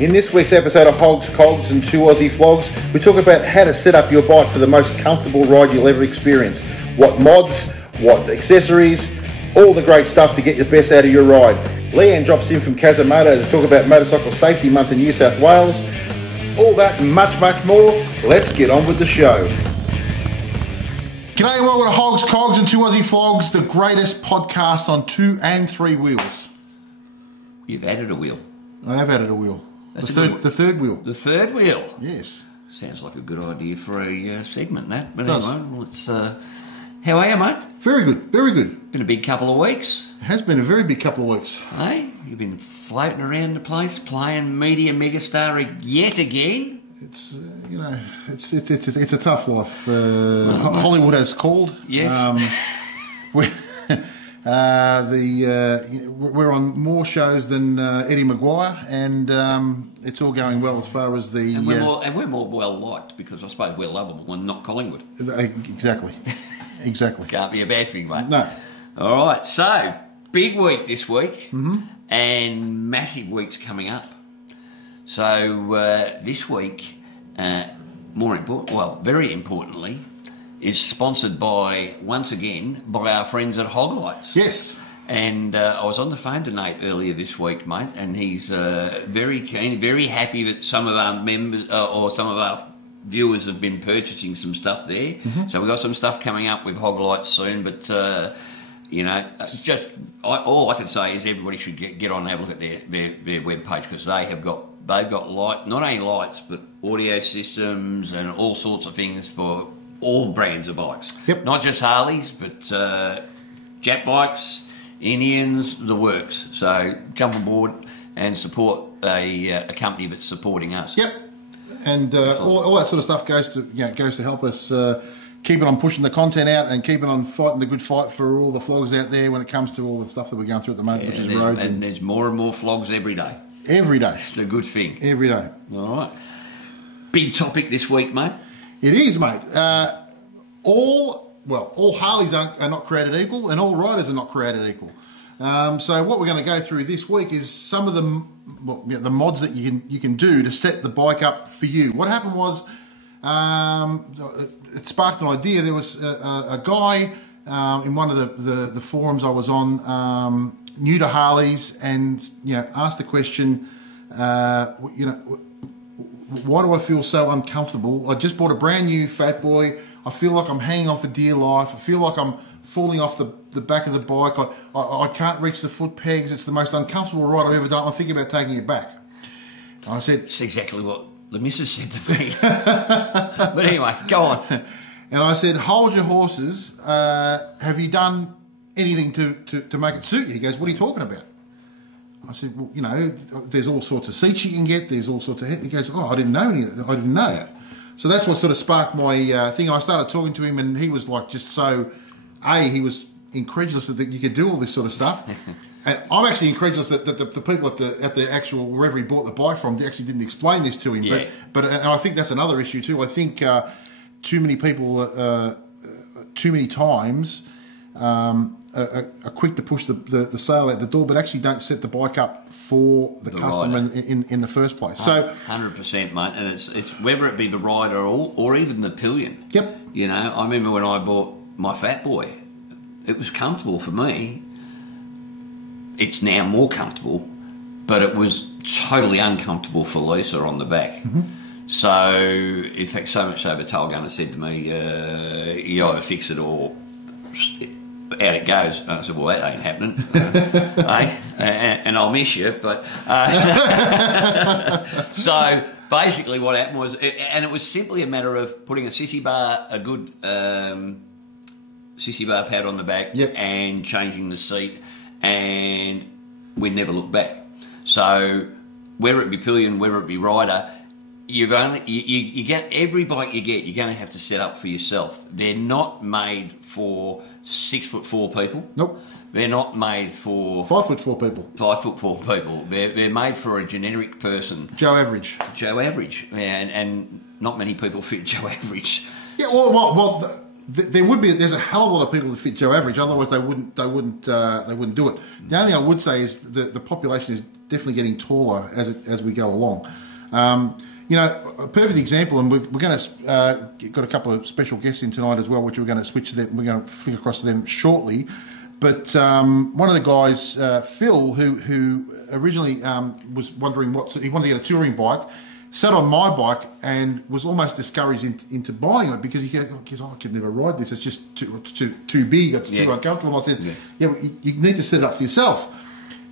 In this week's episode of Hogs, Cogs and 2 Aussie Flogs, we talk about how to set up your bike for the most comfortable ride you'll ever experience. What mods, what accessories, all the great stuff to get the best out of your ride. Leanne drops in from Kazomoto to talk about Motorcycle Safety Month in New South Wales. All that and much, much more. Let's get on with the show. G'day and welcome to Hogs, Cogs and 2 Aussie Flogs, the greatest podcast on 2 and 3 wheels. You've added a wheel. I have added a wheel. The third wheel. The third wheel? Yes. Sounds like a good idea for a segment, that. But Does. anyway, let's... how are you, mate? Very good, very good. Been a big couple of weeks. It has been a very big couple of weeks. Hey, you've been floating around the place, playing media megastar yet again. It's you know, it's a tough life. Hollywood has called. Yes. We're on more shows than Eddie Maguire, and it's all going well as far as the. And we're more well liked because I suppose we're lovable and not Collingwood. Exactly. Exactly. Can't be a bad thing, mate. No. All right, so big week this week, and massive weeks coming up. So this week, very importantly, is sponsored by, once again, by our friends at HOGLIGHTS. Yes. And I was on the phone to Nate earlier this week, mate, and he's very keen, very happy that some of our members or some of our viewers have been purchasing some stuff there. So we've got some stuff coming up with HOGLIGHTS soon, but you know, all I can say is everybody should get on and have a look at their web page, because they've got not only lights but audio systems and all sorts of things for all brands of bikes. Yep. Not just Harleys, but Jap bikes, Indians, the works. So jump on board and support a company that's supporting us. Yep. And all that sort of stuff goes to help us keep it on pushing the content out and keeping on fighting the good fight for all the flogs out there when it comes to all the stuff that we're going through at the moment, which is roads. And there's more and more flogs every day. Every day. It's a good thing. Every day. All right. Big topic this week, mate. It is, mate. All Harleys are not created equal, and all riders are not created equal. So what we're going to go through this week is some of the mods that you can do to set the bike up for you. What happened was, it sparked an idea. There was a guy in one of the forums I was on, new to Harleys, and asked the question, why do I feel so uncomfortable? I just bought a brand new Fat Boy. I feel like I'm hanging on for dear life. I feel like I'm falling off the back of the bike. I can't reach the foot pegs. It's the most uncomfortable ride I've ever done. I'm thinking about taking it back. I said... It's exactly what the missus said to me. But anyway, go on. And I said, hold your horses. Have you done anything to make it suit you? He goes, what are you talking about? I said, well, there's all sorts of seats you can get. There's all sorts of... He goes, oh, I didn't know any of that. I didn't know that. So that's what sort of sparked my thing. I started talking to him, and he was like just so... he was incredulous that you could do all this sort of stuff. And I'm actually incredulous that the people at the actual, wherever he bought the bike from, they actually didn't explain this to him. Yeah. But and I think that's another issue too. I think too many people, too many times... are quick to push the sale out the door, but actually don't set the bike up for the customer in the first place. So 100%, mate, and it's whether it be the rider or even the pillion. Yep. I remember when I bought my Fat Boy, it was comfortable for me. It's now more comfortable, but it was totally uncomfortable for Lisa on the back. So, in fact, so much so, the tail gunner said to me, you either fix it or out it goes. And I said, well, that ain't happening. And I'll miss you. But so basically what happened was, and it was simply a matter of putting a sissy bar, a good sissy bar pad on the back, and changing the seat, and we never looked back. So whether it be pillion, whether it be rider, you get every bike you get, you're going to have to set up for yourself. They're not made for 6'4" people. Nope. They're not made for 5'4" people. 5'4" people. They're made for a generic person. Joe Average. Joe Average, and not many people fit Joe Average. Yeah. Well, there's a hell of a lot of people that fit Joe Average. Otherwise, they wouldn't do it. The only thing I would say is the population is definitely getting taller as we go along. You know, a perfect example, and we're going to got a couple of special guests in tonight as well, which we're going to switch to them. We're going to flick across to them shortly. But one of the guys, Phil, who originally was wondering he wanted to get a touring bike, sat on my bike and was almost discouraged into buying it because he goes, I could never ride this. It's just too big. It's too uncomfortable. And I said, but you need to set it up for yourself.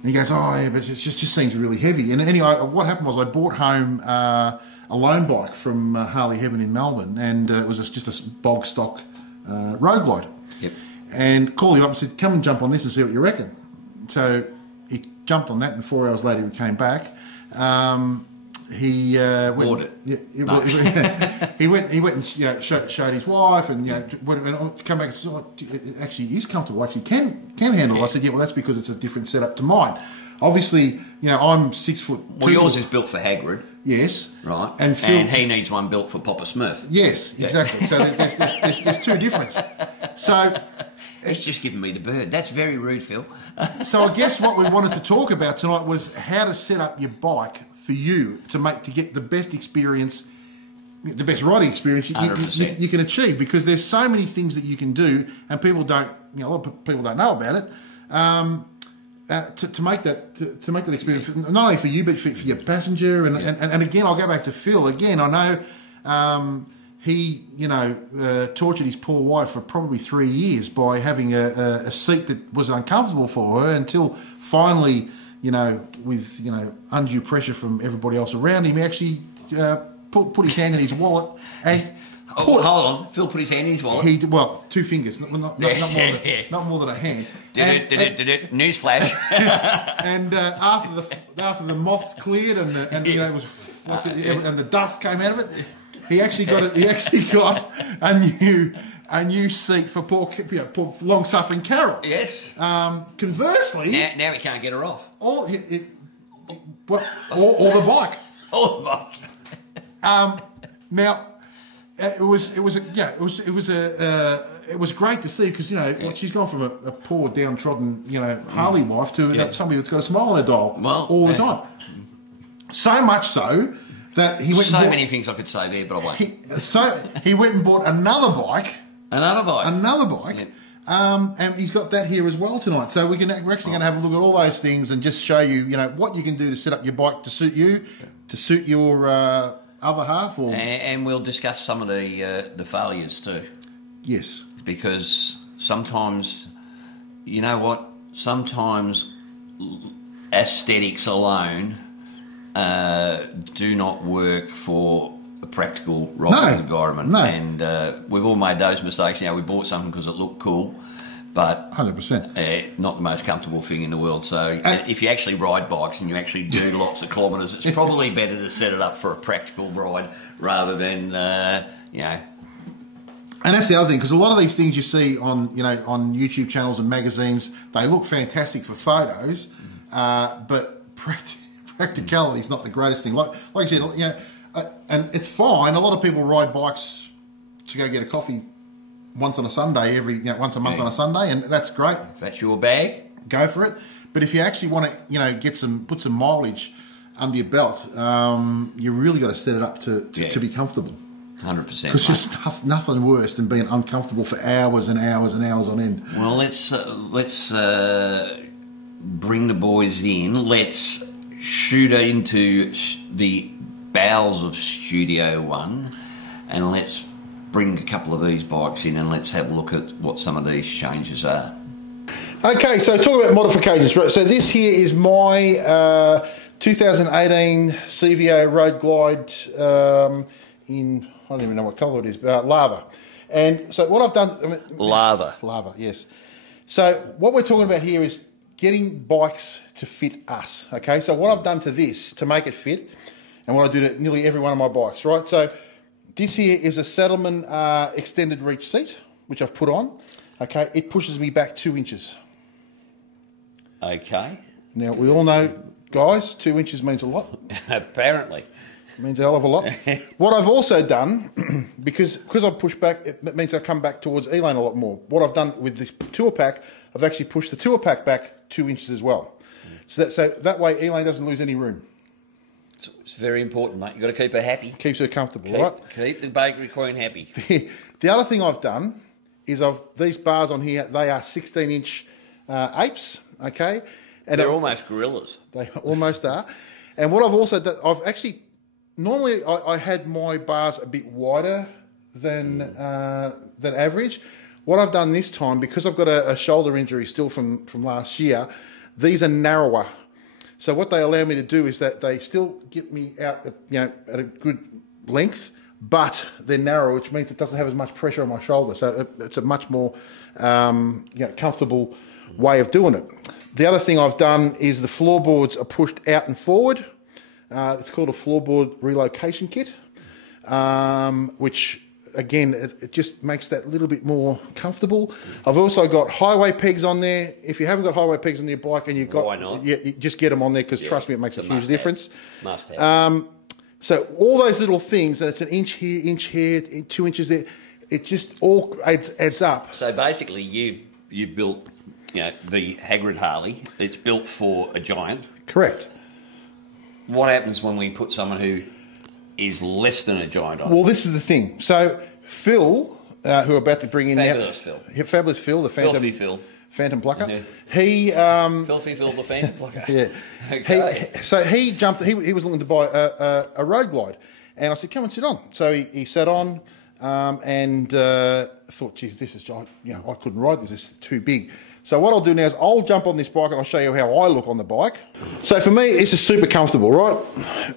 And he goes, oh, yeah, but it just seems really heavy. And anyway, what happened was I brought home a loan bike from Harley Heaven in Melbourne, and it was just a bog stock road glide. Yep. And called him up and said, come and jump on this and see what you reckon. So he jumped on that, and 4 hours later he came back. He bought it. Yeah, he went and showed his wife, and come back and said, oh, it actually is comfortable. Actually, can handle it. I said, yeah, well, that's because it's a different setup to mine. Obviously, I'm 6 foot. Well, yours is built for Hagrid. Yes. Right. And he needs one built for Papa Smurf. Yes, exactly. So there's two differences. So. He's just giving me the bird. That's very rude, Phil. So I guess what we wanted to talk about tonight was how to set up your bike for you to get the best experience, the best riding experience you can achieve. Because there's so many things that you can do, and people don't. A lot of people don't know about it. To make that experience not only for you but for your passenger. And again, I'll go back to Phil again. I know. He, tortured his poor wife for probably 3 years by having a seat that was uncomfortable for her until finally, with, undue pressure from everybody else around him, he actually put his hand in his wallet and... hold on. Phil put his hand in his wallet? Well, 2 fingers, not more than a hand. Did it. Newsflash. And after the moths cleared and it was and the dust came out of it, he actually got a new seat for poor long-suffering Carol. Yes. Conversely, now he can't get her off. Or the bike. All the bike. Now, it was great to see because she's gone from a poor downtrodden Harley wife to somebody that's got a smile on her dial all the time. So much so. That he went many things I could say there, but I won't. He went and bought another bike. Yeah. And he's got that here as well tonight. So we're actually going to have a look at all those things and just show you, what you can do to set up your bike to suit you, to suit your other half. And we'll discuss some of the failures too. Yes. Because sometimes, sometimes aesthetics alone do not work for a practical riding environment. No. And we've all made those mistakes. We bought something because it looked cool, but 100%. Not the most comfortable thing in the world. So if you actually ride bikes and you actually do lots of kilometres, it's probably better to set it up for a practical ride rather than, And that's the other thing, because a lot of these things you see on YouTube channels and magazines, they look fantastic for photos, but practicality is not the greatest thing. Like I said, and it's fine. A lot of people ride bikes to go get a coffee once on a Sunday, once a month on a Sunday, and that's great. If that's your bag, go for it. But if you actually want to, put some mileage under your belt, you really got to set it up to be comfortable. 100%. Because there's nothing worse than being uncomfortable for hours and hours and hours on end. Well, let's bring the boys in. Let's shoot into the bowels of Studio One, and let's bring a couple of these bikes in and let's have a look at what some of these changes are. Okay, so talk about modifications. Right, so this here is my 2018 CVO Road Glide in, I don't even know what colour it is, lava. And so what I've done... Lava, yes. So what we're talking about here is getting bikes to fit us, okay? So what I've done to this to make it fit, and what I do to nearly every one of my bikes, right? So this here is a Saddleman extended reach seat, which I've put on, okay? It pushes me back 2 inches. Okay. Now, we all know, guys, 2 inches means a lot. Apparently. It means a hell of a lot. What I've also done, because I push back, it means I come back towards Elaine a lot more. What I've done with this tour pack, I've actually pushed the tour pack back 2 inches as well. So that way Elaine doesn't lose any room. It's very important, mate. You've got to keep her happy. Keeps her comfortable, right? Keep the bakery queen happy. The other thing I've done is these bars on here, they are 16-inch apes, okay? And they're almost gorillas. They almost are. And what I've also done, I've actually, normally I had my bars a bit wider than average. What I've done this time, because I've got a shoulder injury still from last year, these are narrower. So what they allow me to do is that they still get me out at, at a good length, but they're narrow, which means it doesn't have as much pressure on my shoulder. So it's a much more comfortable way of doing it. The other thing I've done is the floorboards are pushed out and forward. It's called a floorboard relocation kit, which again, it just makes that little bit more comfortable. I've also got highway pegs on there. If you haven't got highway pegs on your bike and you've got, why not? Yeah, you just get them on there because trust me, it makes a huge difference. Must have. So all those little things, and it's an inch here, 2 inches there. It just all adds up. So basically, you've built, the Hagrid Harley. It's built for a giant. Correct. What happens when we put someone who is less than a giant on? Well, this is the thing. So Phil, who are about to bring in Fabulous Phil. Fabulous Phil, the Phantom. Filthy Phil. Phantom plucker. Yeah. He Filthy Phil, the Phantom plucker. Yeah. Okay. He jumped. He was looking to buy a road glide, and I said, "Come and sit on." So he sat on, and thought, "Geez, this is I couldn't ride this. This is too big." So what I'll do now is I'll jump on this bike and I'll show you how I look on the bike. So for me, this is super comfortable, right?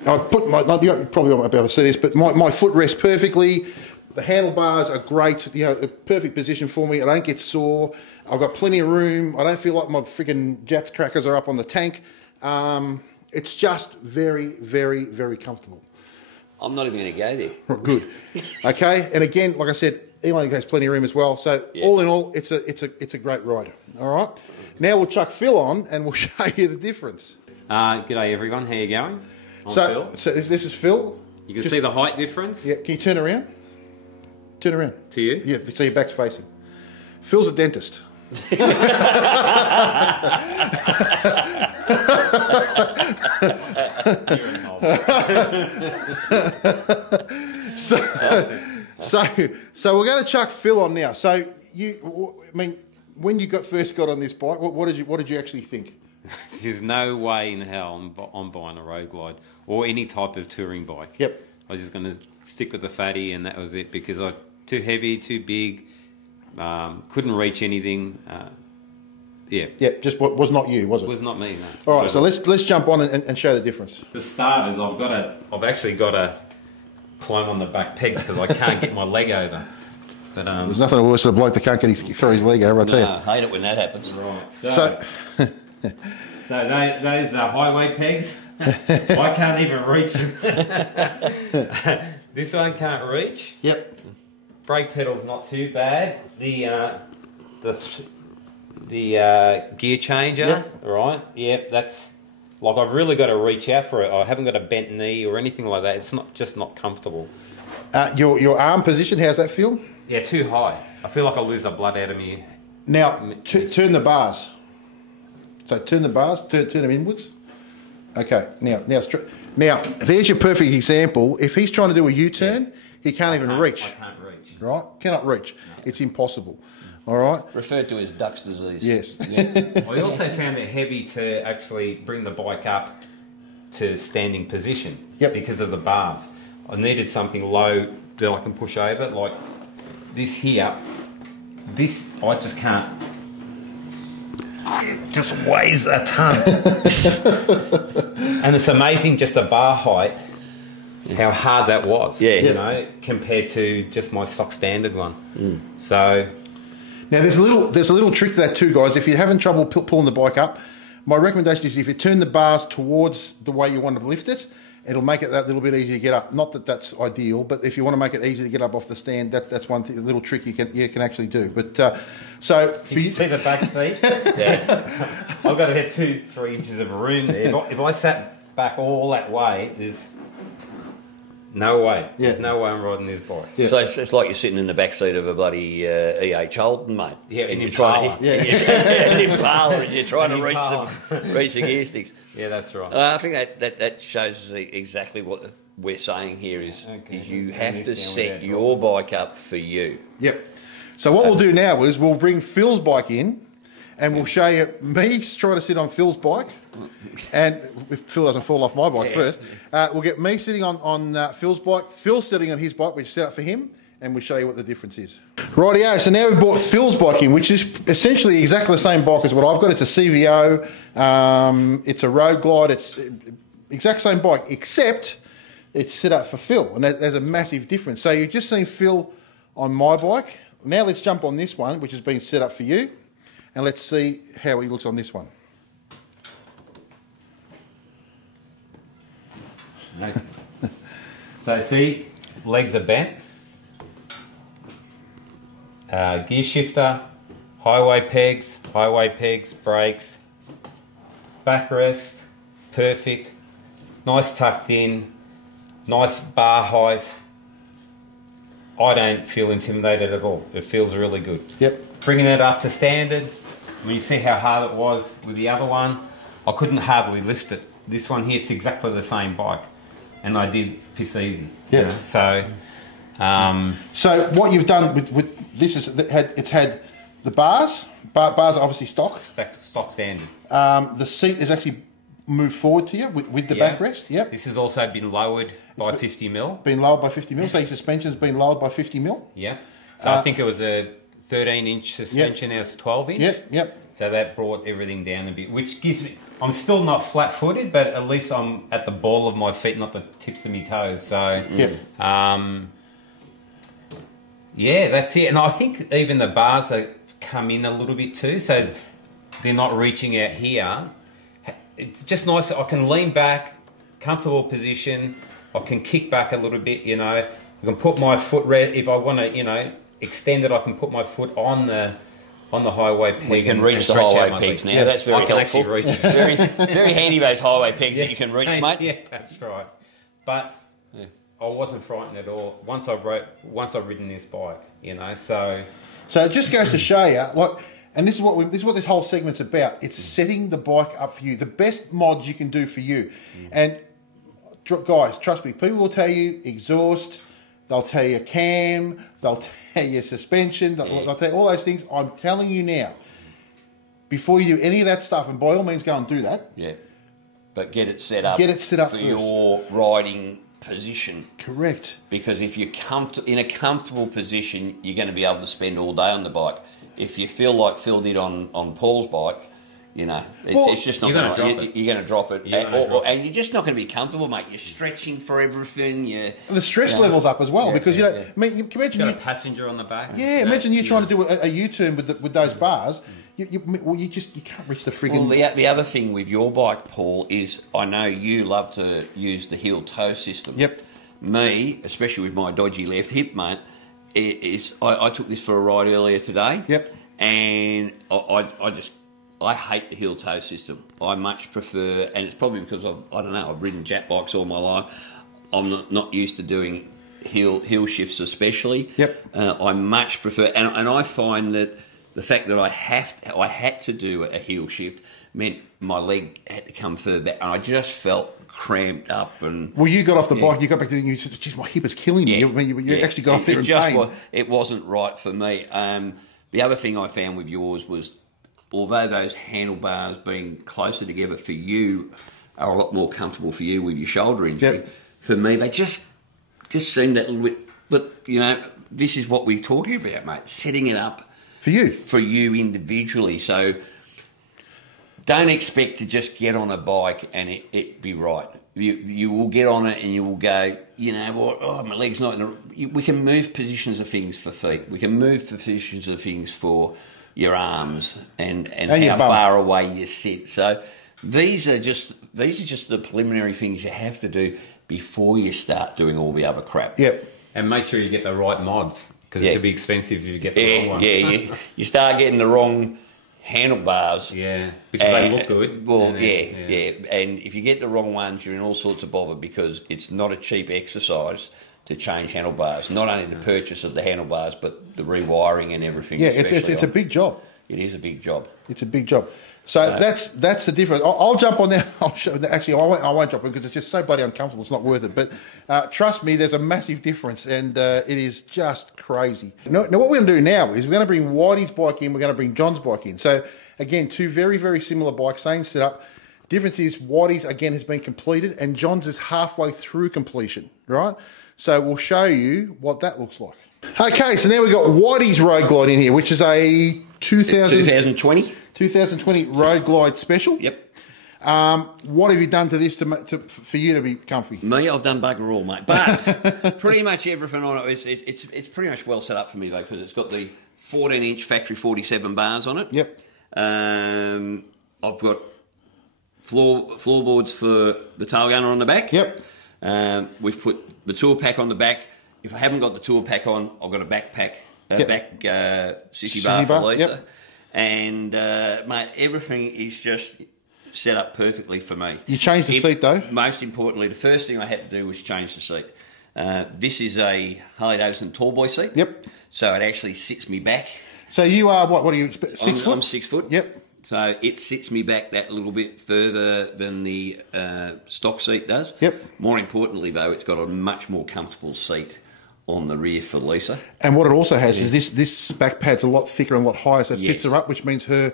I put you probably won't be able to see this, but my foot rests perfectly. The handlebars are great, a perfect position for me. I don't get sore. I've got plenty of room. I don't feel like my freaking jats crackers are up on the tank. It's just very, very, very comfortable. I'm not even going to go there. Good. Okay, and again, like I said, Elaine has plenty of room as well. So all in all, it's a great ride. All right. Now we'll chuck Phil on and we'll show you the difference. G'day everyone. How you going? I'm Phil. So this is Phil. You can see the height difference. Yeah. Can you turn around? Turn around. To you? Yeah. So your back's facing. Phil's a dentist. So we're going to chuck Phil on now. So when you first got on this bike, what did you actually think? There's no way in hell I'm buying a road glide or any type of touring bike. Yep. I was just going to stick with the fatty and that was it because I too heavy, too big, couldn't reach anything. Yeah. Just was not you, was it? It was not me, no. All right, so let's jump on and show the difference. For starters, I've actually got to climb on the back pegs because I can't get my leg over. But there's nothing worse than a bloke that can't throw his leg over, I tell you. I hate it when that happens. Right. So those are highway pegs. I can't even reach them. This one can't reach. Yep. Brake pedal's not too bad. The gear changer, right? Yep, that's like I've really got to reach out for it. I haven't got a bent knee or anything like that. It's not comfortable. Your arm position, how's that feel? Yeah, too high. I feel like I'll lose the blood out of me. Now turn the bars. So turn the bars, turn them inwards. Okay. Now there's your perfect example. If he's trying to do a U-turn, he can't even reach. I can't reach. Right? Cannot reach. No. It's impossible. All right. Referred to as Duck's disease. Yes. Yeah. I also found it heavy to actually bring the bike up to standing position because of the bars. I needed something low that I can push over, like this here. This I just can't. It just weighs a ton. And it's amazing just the bar height, how hard that was. Yeah. You know, compared to just my stock standard one. Mm. So. Now there's a little trick to that too, guys. If you're having trouble pulling the bike up, my recommendation is if you turn the bars towards the way you want to lift it, it'll make it that little bit easier to get up. Not that that's ideal, but if you want to make it easier to get up off the stand, that's one little trick you can actually do. But so for you see the back seat? Yeah, I've got about 2-3 inches of room there. If I sat back all that way, No way. There's no way I'm riding this bike. Yeah. So it's like you're sitting in the back seat of a bloody E.H. Holden, mate. Yeah, and you're trying to an Impala, and you're trying to reach the gear sticks. Yeah, that's right. I think that shows exactly what we're saying here is you have to set your bike up for you. Yep. So what we'll do now is we'll bring Phil's bike in, and we'll show you me try to sit on Phil's bike, and if Phil doesn't fall off my bike first, we'll get me sitting on Phil's bike, Phil sitting on his bike, which is set up for him, and we'll show you what the difference is. Rightio, so now we've brought Phil's bike in, which is essentially exactly the same bike as what I've got. It's a CVO, it's a Road Glide, it's exact same bike, except it's set up for Phil, and there's a massive difference. So you've just seen Phil on my bike. Now let's jump on this one, which has been set up for you. And let's see how he looks on this one. So see, legs are bent. Gear shifter, highway pegs, brakes, backrest, perfect, nice tucked in, nice bar height. I don't feel intimidated at all. It feels really good. Yep. Bringing it up to standard. I mean, you see how hard it was with the other one. I couldn't hardly lift it. This one here, it's exactly the same bike, and I did piss easy. Yeah. You know? So. So what you've done with this is it's had the bars. Bars are obviously stock. Stock standard. The seat is actually moved forward to you with the backrest. Yep. This has also been lowered by 50 mil. Been lowered by 50 mil. So your suspension's been lowered by 50 mil. Yeah. So I think it was a 13-inch suspension. Now it's 12-inch. Yep. So that brought everything down a bit, which gives me. I'm still not flat-footed, but at least I'm at the ball of my feet, not the tips of my toes. So. Yeah, that's it. And I think even the bars are come in a little bit too, so they're not reaching out here. It's just nice. I can lean back, comfortable position. I can kick back a little bit, you know. I can put my foot, if I want to, you know, extend it, I can put my foot on the highway peg. We can reach the highway pegs now. Yeah, that's very helpful. Reach very handy, those highway pegs that you can reach, mate. Yeah, that's right. But I wasn't frightened at all once I've ridden this bike, you know. So it just goes to show you, like, and this is what this whole segment's about. It's setting the bike up for you, the best mods you can do for you. And guys, trust me, people will tell you exhaust, they'll tell you cam, they'll tell you suspension, they'll tell you all those things. I'm telling you now, before you do any of that stuff, and by all means go and do that. Yeah, but get it set up. Get it set up for first. Your riding position. Correct. Because if you're in a comfortable position, you're going to be able to spend all day on the bike. If you feel like Phil did on Paul's bike, you know, it's just not going to drop it. You're going to drop it, and you're just not going to be comfortable, mate. You're stretching for everything. The stress level's up as well because you imagine you got a passenger on the back. Yeah, imagine you trying to do a U-turn with those bars. You can't reach the friggin'... Well, the other thing with your bike, Paul, is I know you love to use the heel-toe system. Yep. Me, especially with my dodgy left hip, mate, I took this for a ride earlier today. Yep. And I hate the heel-toe system. I much prefer, and it's probably because I've ridden jet bikes all my life. I'm not used to doing heel shifts especially. Yep. I much prefer, and I find that the fact that I had to do a heel shift meant my leg had to come further back, and I just felt cramped up. And well, you got off the bike, you got back to you said, "Geez, my hip is killing me." You actually got off there in pain. It wasn't right for me. The other thing I found with yours was, although those handlebars being closer together for you are a lot more comfortable for you with your shoulder injury, for me they just seemed that little bit. But you know, this is what we're talking about, mate. Setting it up. For you individually. So don't expect to just get on a bike and it be right. You will get on it and you will go, you know what, my leg's not in the... We can move positions of things for feet. We can move positions of things for your arms and how far away you sit. So these are just the preliminary things you have to do before you start doing all the other crap. Yep. And make sure you get the right mods. Because it could be expensive if you get the wrong one. You start getting the wrong handlebars. Yeah, because they look good. Well, yeah. And if you get the wrong ones, you're in all sorts of bother because it's not a cheap exercise to change handlebars. Not only the purchase of the handlebars, but the rewiring and everything. Yeah, it's a big job. It is a big job. It's a big job. So that's the difference. I'll jump on there. I'll show, actually, I won't jump on because it's just so bloody uncomfortable. It's not worth it. But trust me, there's a massive difference, and it is just crazy. Now, what we're going to do now is we're going to bring Whitey's bike in. We're going to bring John's bike in. So again, two very, very similar bikes, same setup. Difference is Whitey's again has been completed, and John's is halfway through completion. Right. So we'll show you what that looks like. Okay, so now we've got Whitey's Road Glide in here, which is a 2020 Road Glide Special. Yep. What have you done to this for you to be comfy? Me, I've done bugger all, mate. But pretty much everything on it, it's pretty much well set up for me, though, because it's got the 14-inch factory 47 bars on it. Yep. I've got floorboards for the tail gunner on the back. Yep. We've put the tour pack on the back. If I haven't got the tour pack on, I've got a backpack, back sissy bar for Lisa. Yep. And, mate, everything is just set up perfectly for me. You changed the seat, though? Most importantly, the first thing I had to do was change the seat. This is a Harley Davidson tall boy seat. Yep. So it actually sits me back. So you are, what are you, 6 foot? I'm 6 foot. Yep. So it sits me back that little bit further than the stock seat does. Yep. More importantly, though, it's got a much more comfortable seat on the rear for Lisa. And what it also has is this back pad's a lot thicker and a lot higher, so it sits her up, which means her,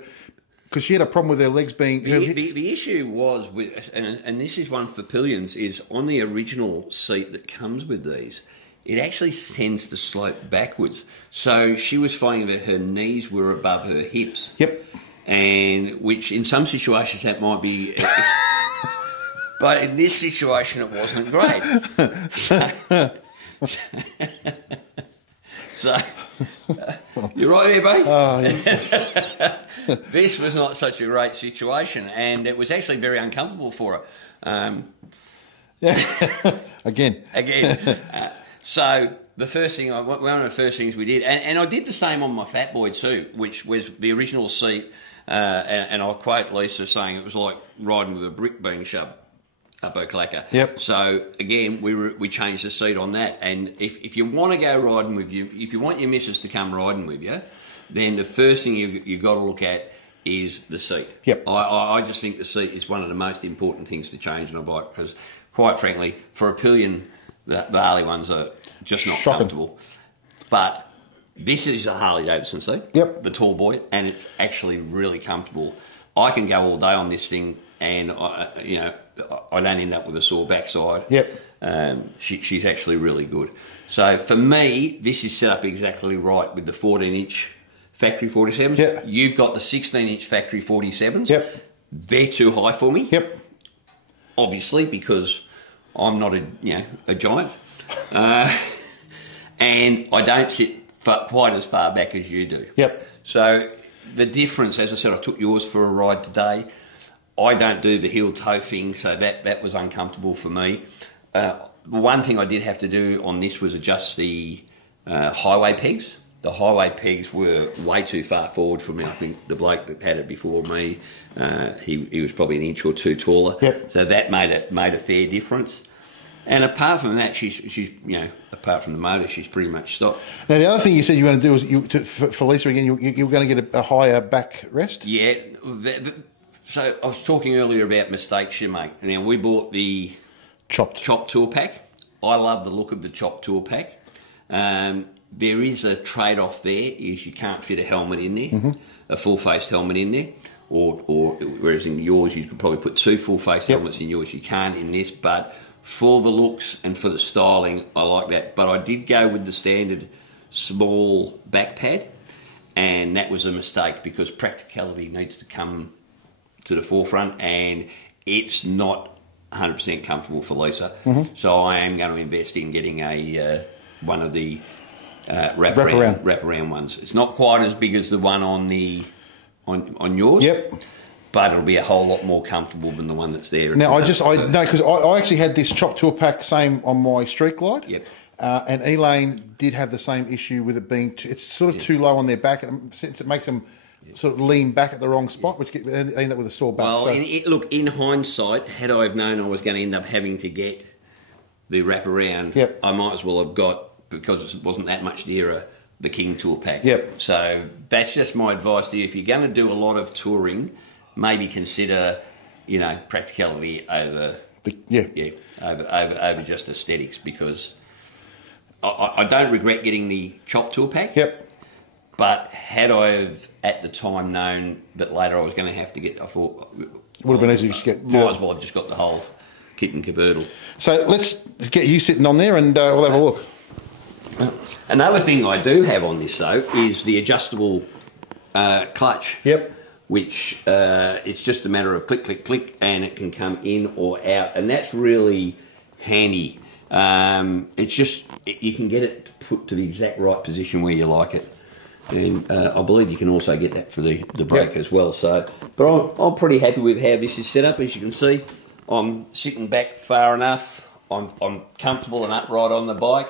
because she had a problem with her legs being... The issue was, and this is one for pillions, is on the original seat that comes with these, it actually tends to slope backwards. So she was finding that her knees were above her hips. Yep. And which in some situations that might be... but in this situation it wasn't great. So you're right there, babe. Oh, yeah. This was not such a great situation, and it was actually very uncomfortable for her. Again. So the first thing, one of the first things we did, and I did the same on my Fat Boy too, which was the original seat, and I'll quote Lisa saying it was like riding with a brick being shoved up her clacker. Yep. So again, we changed the seat on that, and if you want to go riding with you, if you want your missus to come riding with you, then the first thing you got to look at is the seat. Yep. I just think the seat is one of the most important things to change on a bike because, quite frankly, for a pillion, the Harley ones are just not comfortable. But this is a Harley Davidson seat. Yep. The tall boy, and it's actually really comfortable. I can go all day on this thing, and I don't end up with a sore backside. Yep. She's actually really good. So for me, this is set up exactly right with the 14-inch factory 47s. Yep. You've got the 16-inch factory 47s. Yep. They're too high for me. Yep. Obviously, because I'm not a giant, and I don't sit quite as far back as you do. Yep. So the difference, as I said, I took yours for a ride today. I don't do the heel toe thing, so that was uncomfortable for me. One thing I did have to do on this was adjust the highway pegs. The highway pegs were way too far forward for me. I think the bloke that had it before me, he was probably an inch or two taller. Yep. So that made a fair difference. And apart from that, she's apart from the motor, she's pretty much stopped. Now the other thing you said you were going to do was for Lisa again, you were going to get a higher back rest. Yeah. So I was talking earlier about mistakes you make. Now we bought the chopped tour pack. I love the look of the chopped tour pack. There is a trade-off there, is you can't fit a helmet in there, a full-face helmet in there, or whereas in yours you could probably put two full-face helmets in yours. You can't in this, but for the looks and for the styling, I like that. But I did go with the standard small back pad, and that was a mistake because practicality needs to come to the forefront, and it's not 100% comfortable for Lisa. So I am going to invest in getting one of the wraparound ones. It's not quite as big as the one on yours. Yep. But it'll be a whole lot more comfortable than the one that's there. Now because I actually had this chopped tour pack same on my street glide. Yep. And Elaine did have the same issue with it being it's sort of too low on their back, and since it makes them sort of lean back at the wrong spot, which end up with a sore back. Well, So, look, in hindsight, had I have known I was going to end up having to get the wraparound, Yep. I might as well have got, because it wasn't that much dearer, the King Tour Pack. Yep. So that's just my advice to you. If you're going to do a lot of touring, maybe consider, you know, practicality over over just aesthetics, because I don't regret getting the Chop Tour Pack. Yep. But had I have at the time known that later I was going to have to get, I thought it would have been easy to just get. Might as well have just got the whole kit and caboodle. So let's get you sitting on there, and we'll have a look. Another thing I do have on this though is the adjustable clutch. Yep. Which it's just a matter of click, click, click, and it can come in or out, and that's really handy. It's just you can get it put to the exact right position where you like it, and I believe you can also get that for the brake as well. So, but I'm pretty happy with how this is set up. As you can see, I'm sitting back far enough. I'm comfortable and upright on the bike.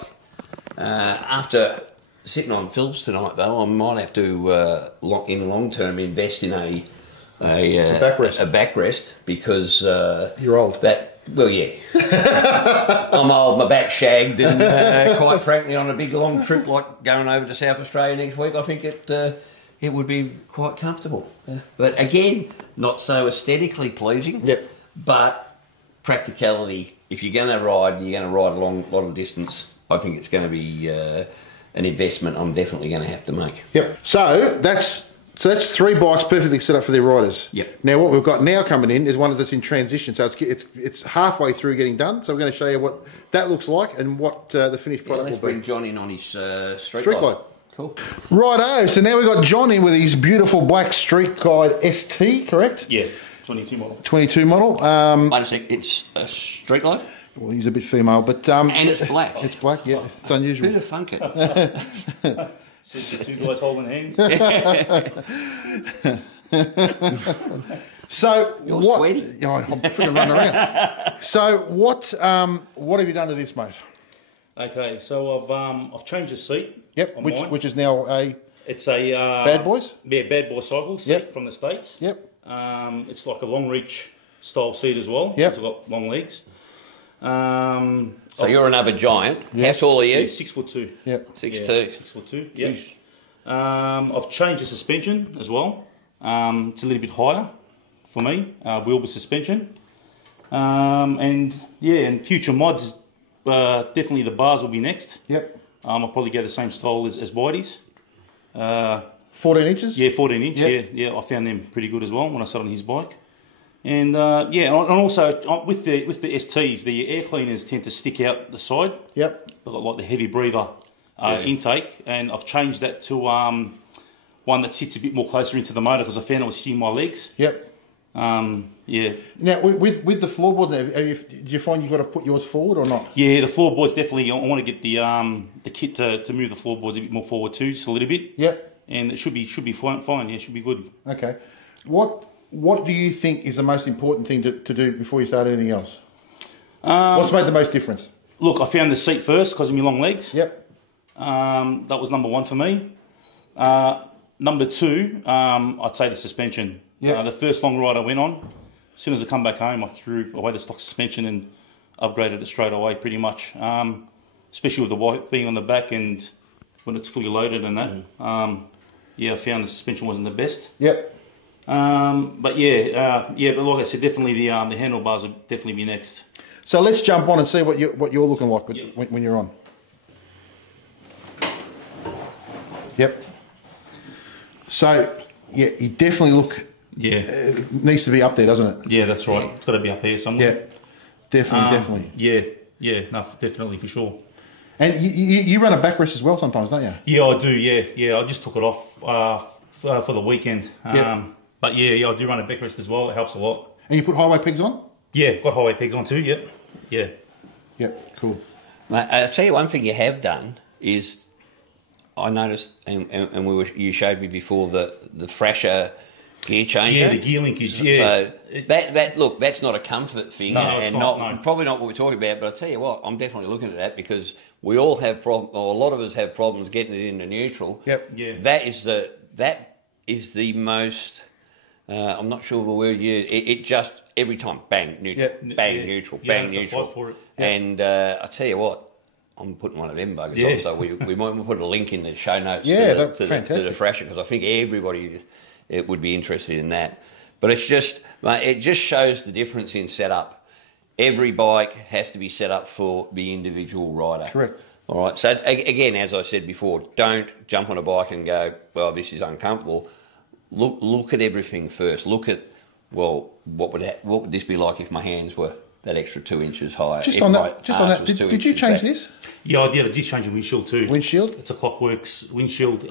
After sitting on Phillips tonight, though, I might have to, in long term, invest in a backrest, because you're old. Well, yeah, I'm old. My back's shagged, and quite frankly, on a big long trip like going over to South Australia next week, I think it would be quite comfortable. But again, not so aesthetically pleasing. Yep. But practicality. If you're going to ride and you're going to ride a lot of distance, I think it's going to be an investment I'm definitely going to have to make. Yep. So that's 3 bikes perfectly set up for their riders. Yep. Now what we've got now coming in is one that's in transition. So it's halfway through getting done. So we're going to show you what that looks like and what the finished product will be. Let's bring John in on his street light. light. Cool. Righto. So now we've got John in with his beautiful black Street Glide ST, correct? Yeah. 22 model. 22 model. Wait a sec, it's a street light? Well, he's a bit female, but... and it's black. It's black, yeah. It's unusual. Who'd have thunk it? Since the 2 guys holding hands. So You're what... sweaty. Yeah, I'm freaking running around. So what have you done to this, mate? Okay, so I've changed the seat. Yep, on which mine. which is now a... It's a... Bad Boys? Yeah, Bad Boy cycle seat Yep. from the States. Yep. It's like a long reach style seat as well. Yep. It's got long legs. So you're another giant. Yes. How tall are you? Yeah, 6'2". Yep. 6'2". 6'2". Yeah. I've changed the suspension as well. It's a little bit higher for me. Wilbur suspension. And future mods, definitely the bars will be next. Yep. I'll probably go the same style as Whitey's. 14 inches? Yeah, 14 inch. Yep. Yeah. I found them pretty good as well when I sat on his bike. And and also with the STs, the air cleaners tend to stick out the side. Yep. They've got like the heavy breather intake, and I've changed that to one that sits a bit more closer into the motor because I found it was hitting my legs. Yep. Yeah. Now with the floorboards, do you find you've got to put yours forward or not? Yeah, the floorboards definitely. I want to get the kit to move the floorboards a bit more forward too, just a little bit. Yep. And it should be fine. Yeah, it should be good. Okay. What do you think is the most important thing to do before you start anything else? What's made the most difference? Look, I found the seat first because of my long legs. Yep. That was number 1 for me. Number 2, I'd say the suspension. Yep. The first long ride I went on, as soon as I come back home, I threw away the stock suspension and upgraded it straight away pretty much. Especially with the white being on the back and when it's fully loaded and that. I found the suspension wasn't the best. Yep. But but like I said, definitely the handlebars will definitely be next. So let's jump on and see what you're looking like when you're on. Yep. So yeah, you definitely look. Yeah. It needs to be up there, doesn't it? Yeah, that's right. It's got to be up here somewhere. Yeah. Definitely. Yeah, no, definitely for sure. And you run a backrest as well sometimes, don't you? Yeah, I do. Yeah. I just took it off for the weekend. But yeah, I do run a backrest as well. It helps a lot. And you put highway pegs on? Yeah, got highway pegs on too. Yep. Yeah. Yep. Cool. Mate, I'll tell you one thing you have done is I noticed, and you showed me before the Thrasher gear changer. Yeah, the gear linkage. Yeah. So that's not a comfort thing, no, it's not. Probably not what we're talking about. But I tell you what, I'm definitely looking at that because we all have a lot of us have problems getting it into neutral. Yep. Yeah. That is the most. I'm not sure of the word you. It just every time bang neutral, bang neutral, bang neutral. For it. And I tell you what. I'm putting one of them buggers on, so we might put a link in the show notes to the Thrashin, because I think everybody would be interested in that. But it's just, mate, it just shows the difference in setup. Every bike has to be set up for the individual rider. Correct. All right. So again, as I said before, don't jump on a bike and go, well, this is uncomfortable. Look at everything first. Look at, well, what would this be like if my hands were that extra 2 inches higher? Just on that, did you change this? Yeah, I did change the windshield too. Windshield? It's a Clockworks windshield.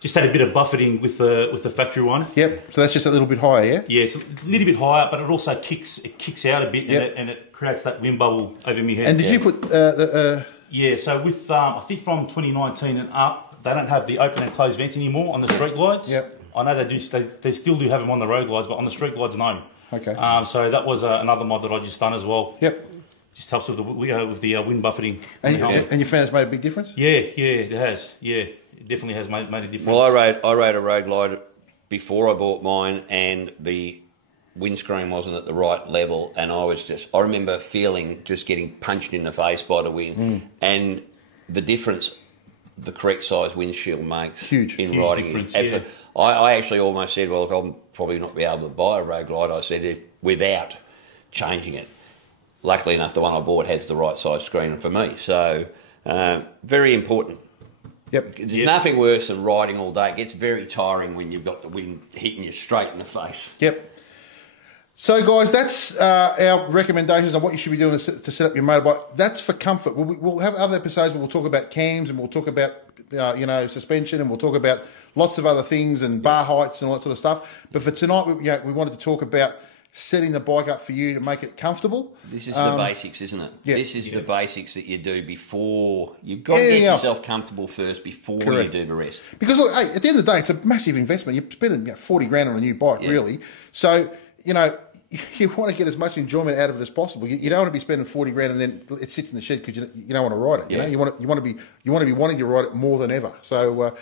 Just had a bit of buffeting with the factory one. Yep. So that's just a little bit higher, yeah? Yeah, it's a little bit higher, but it also kicks out a bit, and it creates that wind bubble over my head. And did you put Yeah, so with I think from 2019 and up, they don't have the open and closed vents anymore on the street glides. Yep. I know they do. They still do have them on the road glides, but on the street glides, no. Okay. So that was another mod that I just done as well. Yep. Just helps with the wind buffeting. And you found it's made a big difference? Yeah, it has. Yeah, it definitely has made a difference. Well, I rode a road glide before I bought mine, and the windscreen wasn't at the right level, and I remember feeling just getting punched in the face by the wind, and the difference the correct size windshield makes huge riding. Difference, I actually almost said, well, look, I'll probably not be able to buy a road glide. I said, without changing it. Luckily enough, the one I bought has the right size screen for me. So, very important. Yep. There's nothing worse than riding all day. It gets very tiring when you've got the wind hitting you straight in the face. Yep. So, guys, that's our recommendations on what you should be doing to set up your motorbike. That's for comfort. We'll have other episodes where we'll talk about cams, and we'll talk about suspension, and we'll talk about lots of other things and bar heights and all that sort of stuff. But for tonight, we wanted to talk about setting the bike up for you to make it comfortable. This is the basics, isn't it? Yeah. This is the basics that you do before. You've got to get yourself comfortable first before you do the rest. Because, look, hey, at the end of the day, it's a massive investment. You're spending 40 grand on a new bike, really. So, you want to get as much enjoyment out of it as possible. You don't want to be spending 40 grand and then it sits in the shed because you don't want to ride it. You want to be wanting to ride it more than ever. So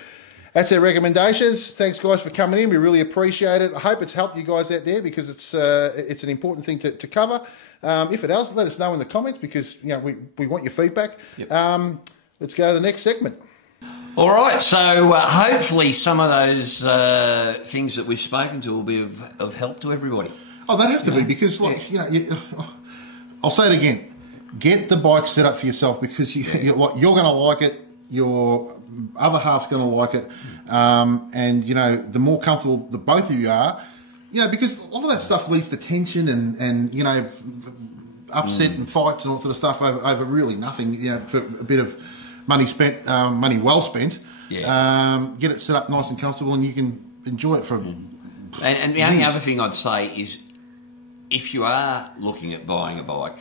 that's our recommendations. Thanks, guys, for coming in. We really appreciate it. I hope it's helped you guys out there, because it's an important thing to cover. If it does, let us know in the comments, because we want your feedback. Yep. Let's go to the next segment. All right, so hopefully some of those things that we've spoken to will be of help to everybody. Oh, they'd have to be, because, I'll say it again. Get the bike set up for yourself, because you're going to like it. Your other half's going to like it. And, the more comfortable the both of you are, because a lot of that stuff leads to tension and upset and fights and all sort of stuff over really nothing, for a bit of money spent, money well spent. Yeah. Get it set up nice and comfortable, and you can enjoy it for And the only other thing I'd say is, if you are looking at buying a bike,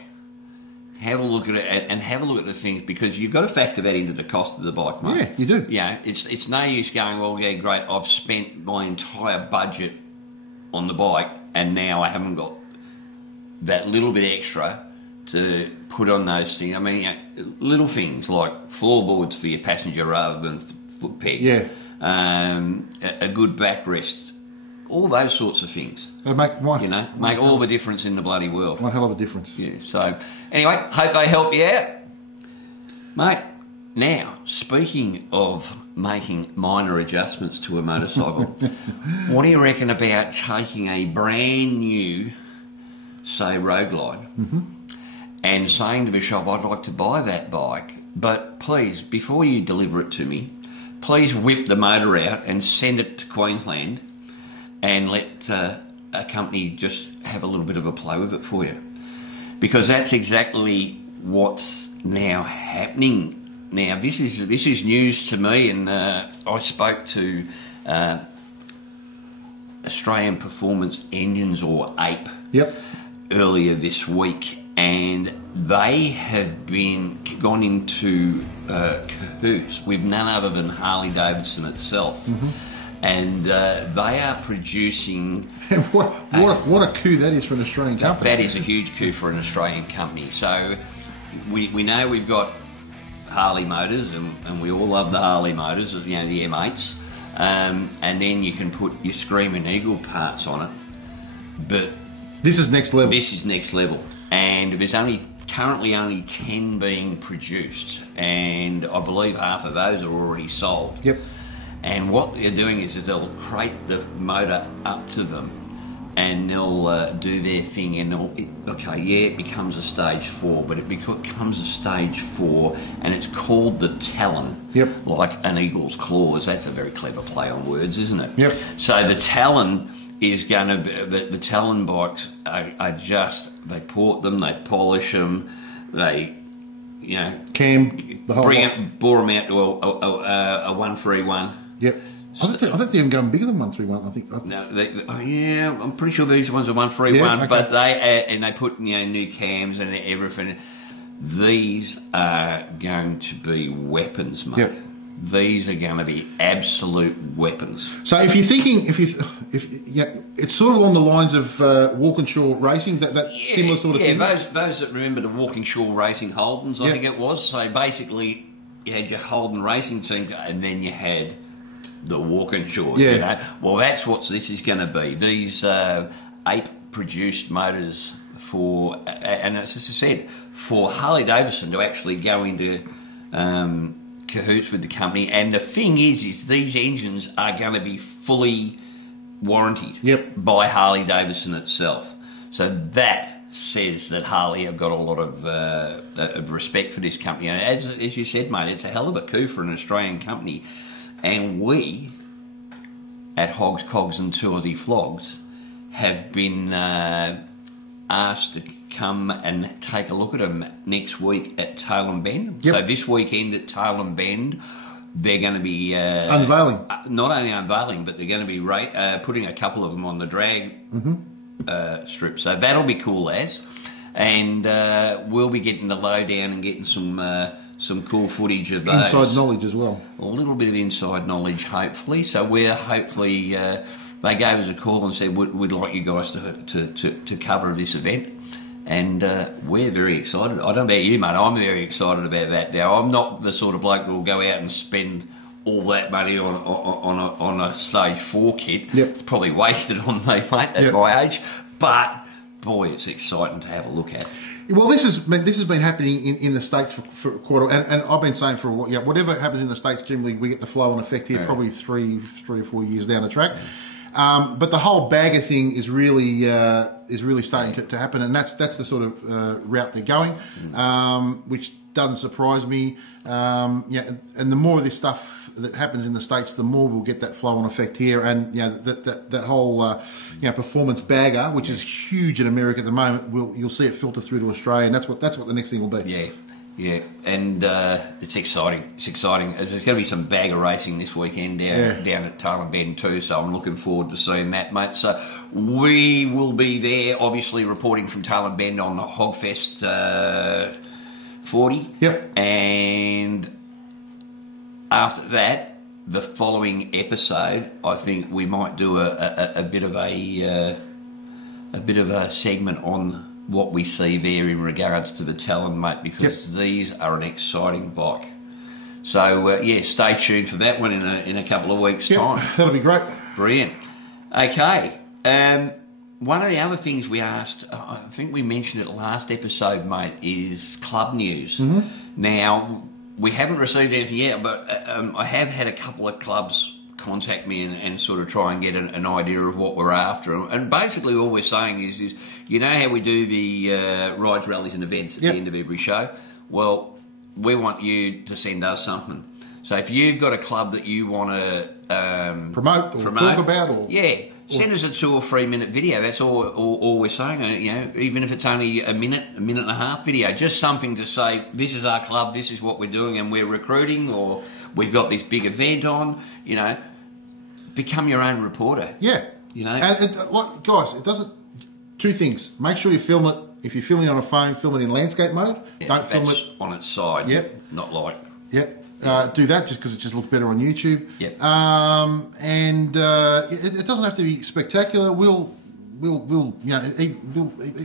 have a look at it and have a look at the things, because you've got to factor that into the cost of the bike, mate. Yeah, you do. Yeah, it's no use going, well, yeah, great, I've spent my entire budget on the bike and now I haven't got that little bit extra to put on those things. I mean, little things like floorboards for your passenger rather than foot peg. Yeah. A good backrest. All those sorts of things. They make all the difference in the bloody world. One hell of a difference. Yeah. So, anyway, hope they help you out, mate. Now, speaking of making minor adjustments to a motorcycle, what do you reckon about taking a brand new, say, Road Glide, and saying to the shop, "I'd like to buy that bike, but please, before you deliver it to me, please whip the motor out and send it to Queensland." And let a company just have a little bit of a play with it for you. Because that's exactly what's now happening. Now, this is news to me, and I spoke to Australian Performance Engines, or APE, earlier this week, and they have gone into cahoots with none other than Harley Davidson itself. And they are producing... And what a coup that is for an Australian company. That is a huge coup for an Australian company. So we know we've got Harley motors, and we all love the Harley motors, the M8s. and then you can put your Screaming Eagle parts on it. But this is next level. This is next level, and there's currently only 10 being produced, and I believe half of those are already sold. Yep. And what they're doing is they'll crate the motor up to them, and they'll do their thing, and it becomes a stage 4, but it becomes a stage 4, and it's called the Talon. Yep. Like an eagle's claws. That's a very clever play on words, isn't it? Yep. So the Talon is going to be, the Talon bikes are just, they port them, they polish them, they, you know, cam the whole bore them out to a 131. Yep. I think they're even going bigger than 131. I think. No, yeah, I'm pretty sure these ones are 131, yeah, okay. But they put, you know, new cams and everything. These are going to be weapons, mate. Yep. These are going to be absolute weapons. So if you're thinking, it's sort of along the lines of Walkinshaw Racing, that similar sort of thing. Yeah, those that remember the Walkinshaw Racing Holdens, I think it was. So basically, you had your Holden racing team, and then you had the Walkinshaw. Yeah. You know? Well, that's what this is going to be. These 8 produced motors for, and as I said, for Harley Davidson to actually go into cahoots with the company. And the thing is these engines are going to be fully warranted by Harley Davidson itself. So that says that Harley have got a lot of respect for this company. And as you said, mate, it's a hell of a coup for an Australian company. And we, at Hogs, Cogs and 2 Aussie Flogs, have been asked to come and take a look at them next week at Tail and Bend. So this weekend at Tail and Bend, they're going to be unveiling. Not only unveiling, but they're going to be putting a couple of them on the drag strip. So that'll be cool, as. And we'll be getting the lowdown and getting some cool footage of those. Inside knowledge as well. A little bit of inside knowledge, hopefully. So we're hopefully... they gave us a call and said, we'd like you guys to cover this event. And we're very excited. I don't know about you, mate. I'm very excited about that. Now, I'm not the sort of bloke that will go out and spend all that money on a stage 4 kit. Yep. It's probably wasted on me, mate, at my age. But, boy, it's exciting to have a look at. Well, this has been happening in the States for quite a while, and I've been saying for a while, whatever happens in the States, generally we get the flow and effect here probably three or 4 years down the track. But the whole bagger thing is really starting to happen, and that's the sort of route they're going, which doesn't surprise me. And the more of this stuff that happens in the States, the more we'll get that flow on effect here, and that whole performance bagger, which is huge in America at the moment, you'll see it filter through to Australia, and that's what the next thing will be. Yeah. Yeah, and it's exciting. It's exciting. There's going to be some bagger racing this weekend down at Tail and Bend too, so I'm looking forward to seeing that, mate. So we will be there, obviously, reporting from Tail and Bend on Hogfest 40. Yep. And after that, the following episode, I think we might do a bit of a segment on what we see there in regards to the Talon, mate, because these are an exciting bike. So, stay tuned for that one in a couple of weeks' time. That'll be great. Brilliant. Okay. One of the other things we asked, I think we mentioned it last episode, mate, is club news. Now, we haven't received anything yet, but I have had a couple of clubs contact me and sort of try and get an idea of what we're after. And basically all we're saying is you know how we do the rides, rallies and events at the end of every show? Well, we want you to send us something. So if you've got a club that you want to promote or talk about, or send us a 2 or 3 minute video. That's all we're saying. Even if it's only a minute and a half video, just something to say, this is our club, this is what we're doing, and we're recruiting, or we've got this big event on. Become your own reporter. Yeah. And guys, it doesn't. 2 things. Make sure you film it. If you're filming on a phone, film it in landscape mode. Don't film it on its side. Yep. Not like. Yep. Do that just because it just looks better on YouTube. Yep. It doesn't have to be spectacular. We'll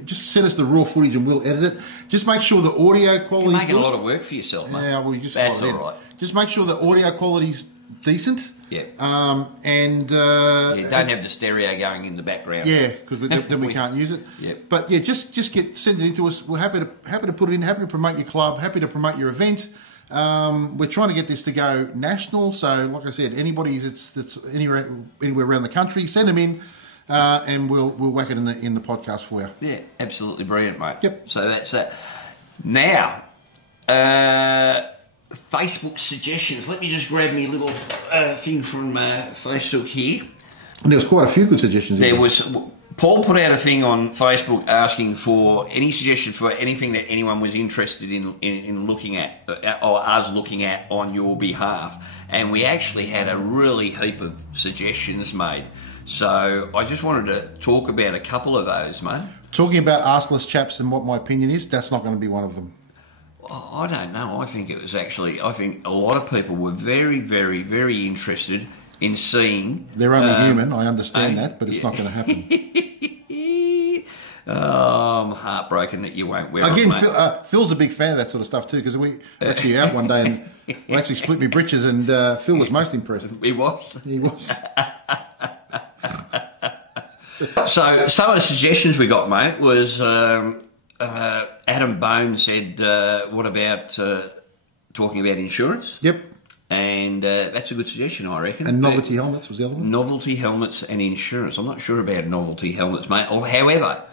just send us the raw footage and we'll edit it. Just make sure the audio quality. You're making a lot of work for yourself, mate. Yeah, that's all right. Just make sure the audio quality's decent. Yeah. And don't have the stereo going in the background. Yeah, because then we can't use it. Yeah. But yeah, just send it in to us. We're happy to put it in. Happy to promote your club. Happy to promote your event. We're trying to get this to go national. So, like I said, anybody that's anywhere around the country, send them in, and we'll whack it in the podcast for you. Yeah, absolutely brilliant, mate. Yep. So that's that. Now, Facebook suggestions. Let me just grab me a little thing from Facebook here. And there was quite a few good suggestions. There was. Paul put out a thing on Facebook asking for any suggestion for anything that anyone was interested in looking at, or us looking at on your behalf. And we actually had a really heap of suggestions made. So I just wanted to talk about a couple of those, mate. Talking about arseless chaps and what my opinion is, that's not going to be one of them. I don't know. I think it was actually, I think a lot of people were very, very, very interested in seeing... They're only human, I understand that, but it's not going to happen. Oh, I'm heartbroken that you won't wear Again, it, Phil's a big fan of that sort of stuff too, because we actually out one day and we actually split my britches, and Phil was most impressed. He was? He was. So some of the suggestions we got, mate, was Adam Bone said, what about talking about insurance? Yep. And that's a good suggestion, I reckon. And novelty helmets was the other one? Novelty helmets and insurance. I'm not sure about novelty helmets, mate. Or however,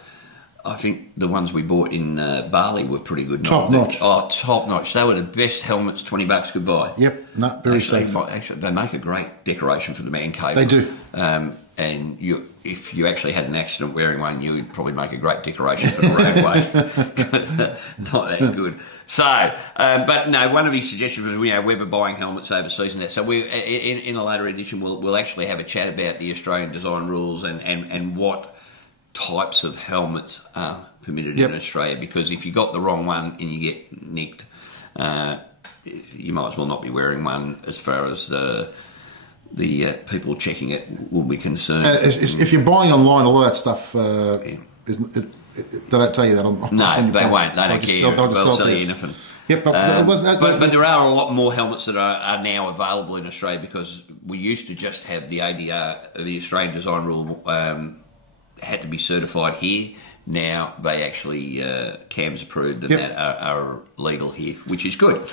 I think the ones we bought in Bali were pretty good. Top notch. Oh, top notch. They were the best helmets, $20 could buy. Yep, no, very safe. Actually, they make a great decoration for the man cave. They do. And if you actually had an accident wearing one, you would probably make a great decoration for the roadway. Not that good. So, but no, one of his suggestions was, Weber buying helmets overseas and that. So we, in a later edition, we'll actually have a chat about the Australian design rules and what types of helmets are permitted in Australia. Because if you got the wrong one and you get nicked, you might as well not be wearing one, as far as the people checking it will be concerned. If you're buying online, a lot of that stuff, they don't tell you that. No, they won't. They don't care. They'll sell you anything. Yep, but there are a lot more helmets that are now available in Australia, because we used to just have the ADR, the Australian Design Rule, had to be certified here. Now they actually, CAM's approved, and that are legal here, which is good.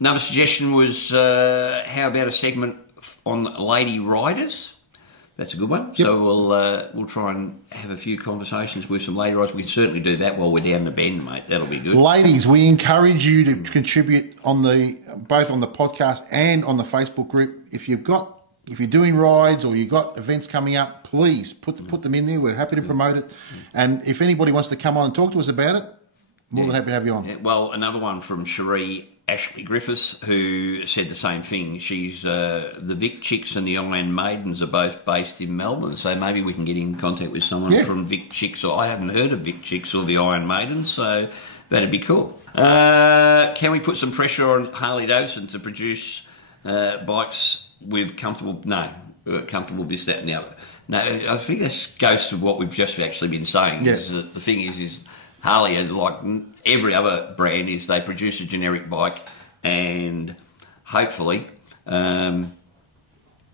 Another suggestion was, how about a segment on lady riders? That's a good one. Yep. So we'll try and have a few conversations with some lady riders. We can certainly do that while we're down the bend, mate. That'll be good. Ladies, we encourage you to contribute on both on the podcast and on the Facebook group. If you're doing rides or you've got events coming up, please put them in there. We're happy to promote it. And if anybody wants to come on and talk to us about it, more than happy to have you on. Yeah, well, another one from Cherie Ashley Griffiths, who said the same thing. She's the Vic Chicks and the Iron Maidens are both based in Melbourne, so maybe we can get in contact with someone from Vic Chicks. Or I haven't heard of Vic Chicks or the Iron Maidens, so that'd be cool. Can we put some pressure on Harley Davidson to produce bikes with comfortable this, that, and the other? No, I think this goes to what we've just actually been saying. Yeah. The thing is Harley, like every other brand, is they produce a generic bike, and hopefully, it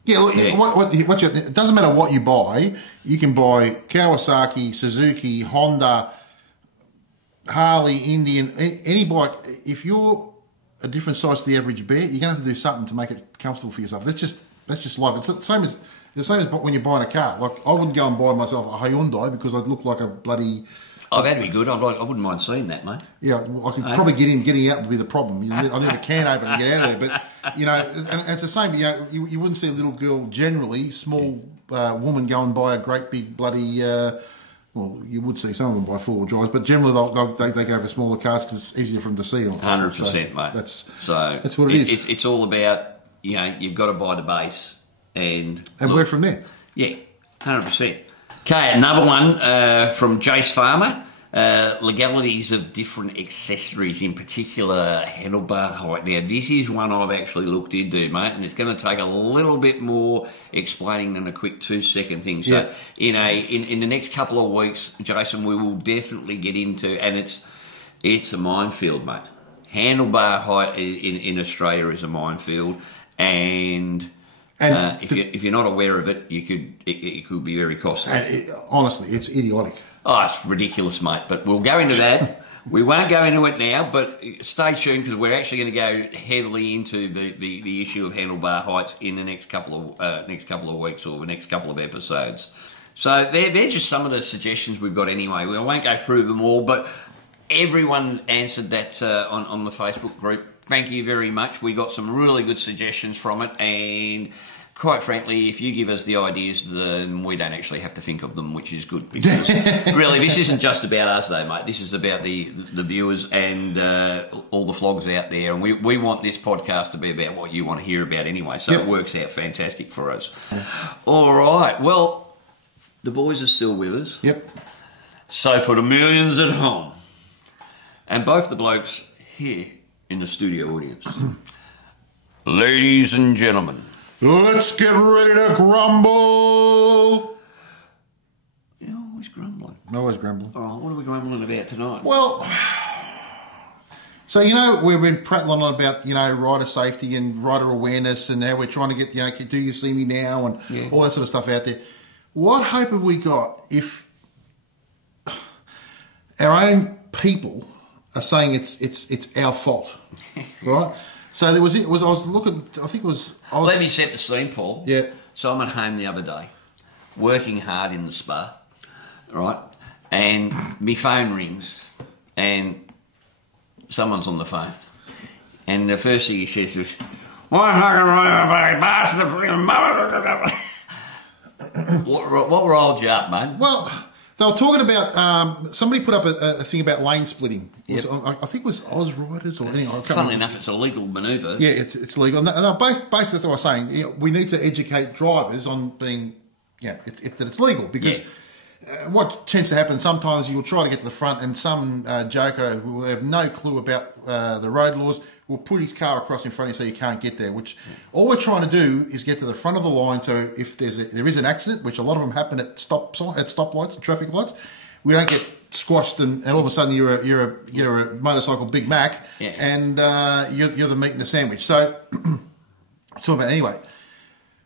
doesn't matter what you buy. You can buy Kawasaki, Suzuki, Honda, Harley, Indian, any bike. If you're a different size to the average bear, you're going to have to do something to make it comfortable for yourself. That's just life. It's the same as when you're buying a car. Like, I wouldn't go and buy myself a Hyundai because I'd look like a bloody... Oh, that'd be good. I wouldn't mind seeing that, mate. Yeah, I could probably getting out would be the problem. I need a can opener to get out of there. But, and it's the same. You wouldn't see a little girl, generally, small woman, go and buy a great big bloody... well, you would see some of them buy four-wheel drives, but generally they go for smaller cars because it's easier for them to see. 100%, mate. That's what it is. It's all about, you've got to buy the base and work from there. Yeah, 100%. Okay, another one from Jace Farmer. Legalities of different accessories, in particular handlebar height. Now, this is one I've actually looked into, mate, and it's going to take a little bit more explaining than a quick 2-second thing. So, in the next couple of weeks, Jason, we will definitely get into, and it's a minefield, mate. Handlebar height in Australia is a minefield, and if you're not aware of it, it could be very costly. And honestly, it's idiotic. Oh, it's ridiculous, mate. But we'll go into that. We won't go into it now, but stay tuned because we're actually going to go heavily into the issue of handlebar heights in the next couple of weeks or the next couple of episodes. So they're just some of the suggestions we've got anyway. We won't go through them all, but everyone answered that on the Facebook group. Thank you very much. We got some really good suggestions from it, and quite frankly, if you give us the ideas, then we don't actually have to think of them, which is good. Because really, this isn't just about us, though, mate. This is about the viewers and all the vlogs out there. And we want this podcast to be about what you want to hear about anyway. So It works out fantastic for us. All right. Well, the boys are still with us. Yep. So for the millions at home, and both the blokes here in the studio audience, ladies and gentlemen, let's get ready to grumble. You're always grumbling. Always grumbling. Oh, what are we grumbling about tonight? Well, so, we've been prattling on about, rider safety and rider awareness, and now we're trying to get, do you see me now, and all that sort of stuff out there. What hope have we got if our own people are saying it's our fault, right? So I was looking, I think it was... Let me set the scene, Paul. Yeah. So I'm at home the other day, working hard in the spa, right? And my phone rings, and someone's on the phone. And the first thing he says is, what rolled you up, mate? Well, they were talking about, somebody put up a thing about lane splitting. Yep. I think it was Oz Riders or anything. Funnily enough, it's a legal manoeuvre. Yeah, it's legal. And basically that's what I was saying. We need to educate drivers on being, that it's legal. Because what tends to happen, sometimes you'll try to get to the front and some joker who will have no clue about the road laws will put his car across in front of you so you can't get there, which all we're trying to do is get to the front of the line, so if there is an accident, which a lot of them happen at stoplights and traffic lights, we don't get squashed and all of a sudden you're a motorcycle Big Mac and you're the meat in the sandwich. So it's all about anyway.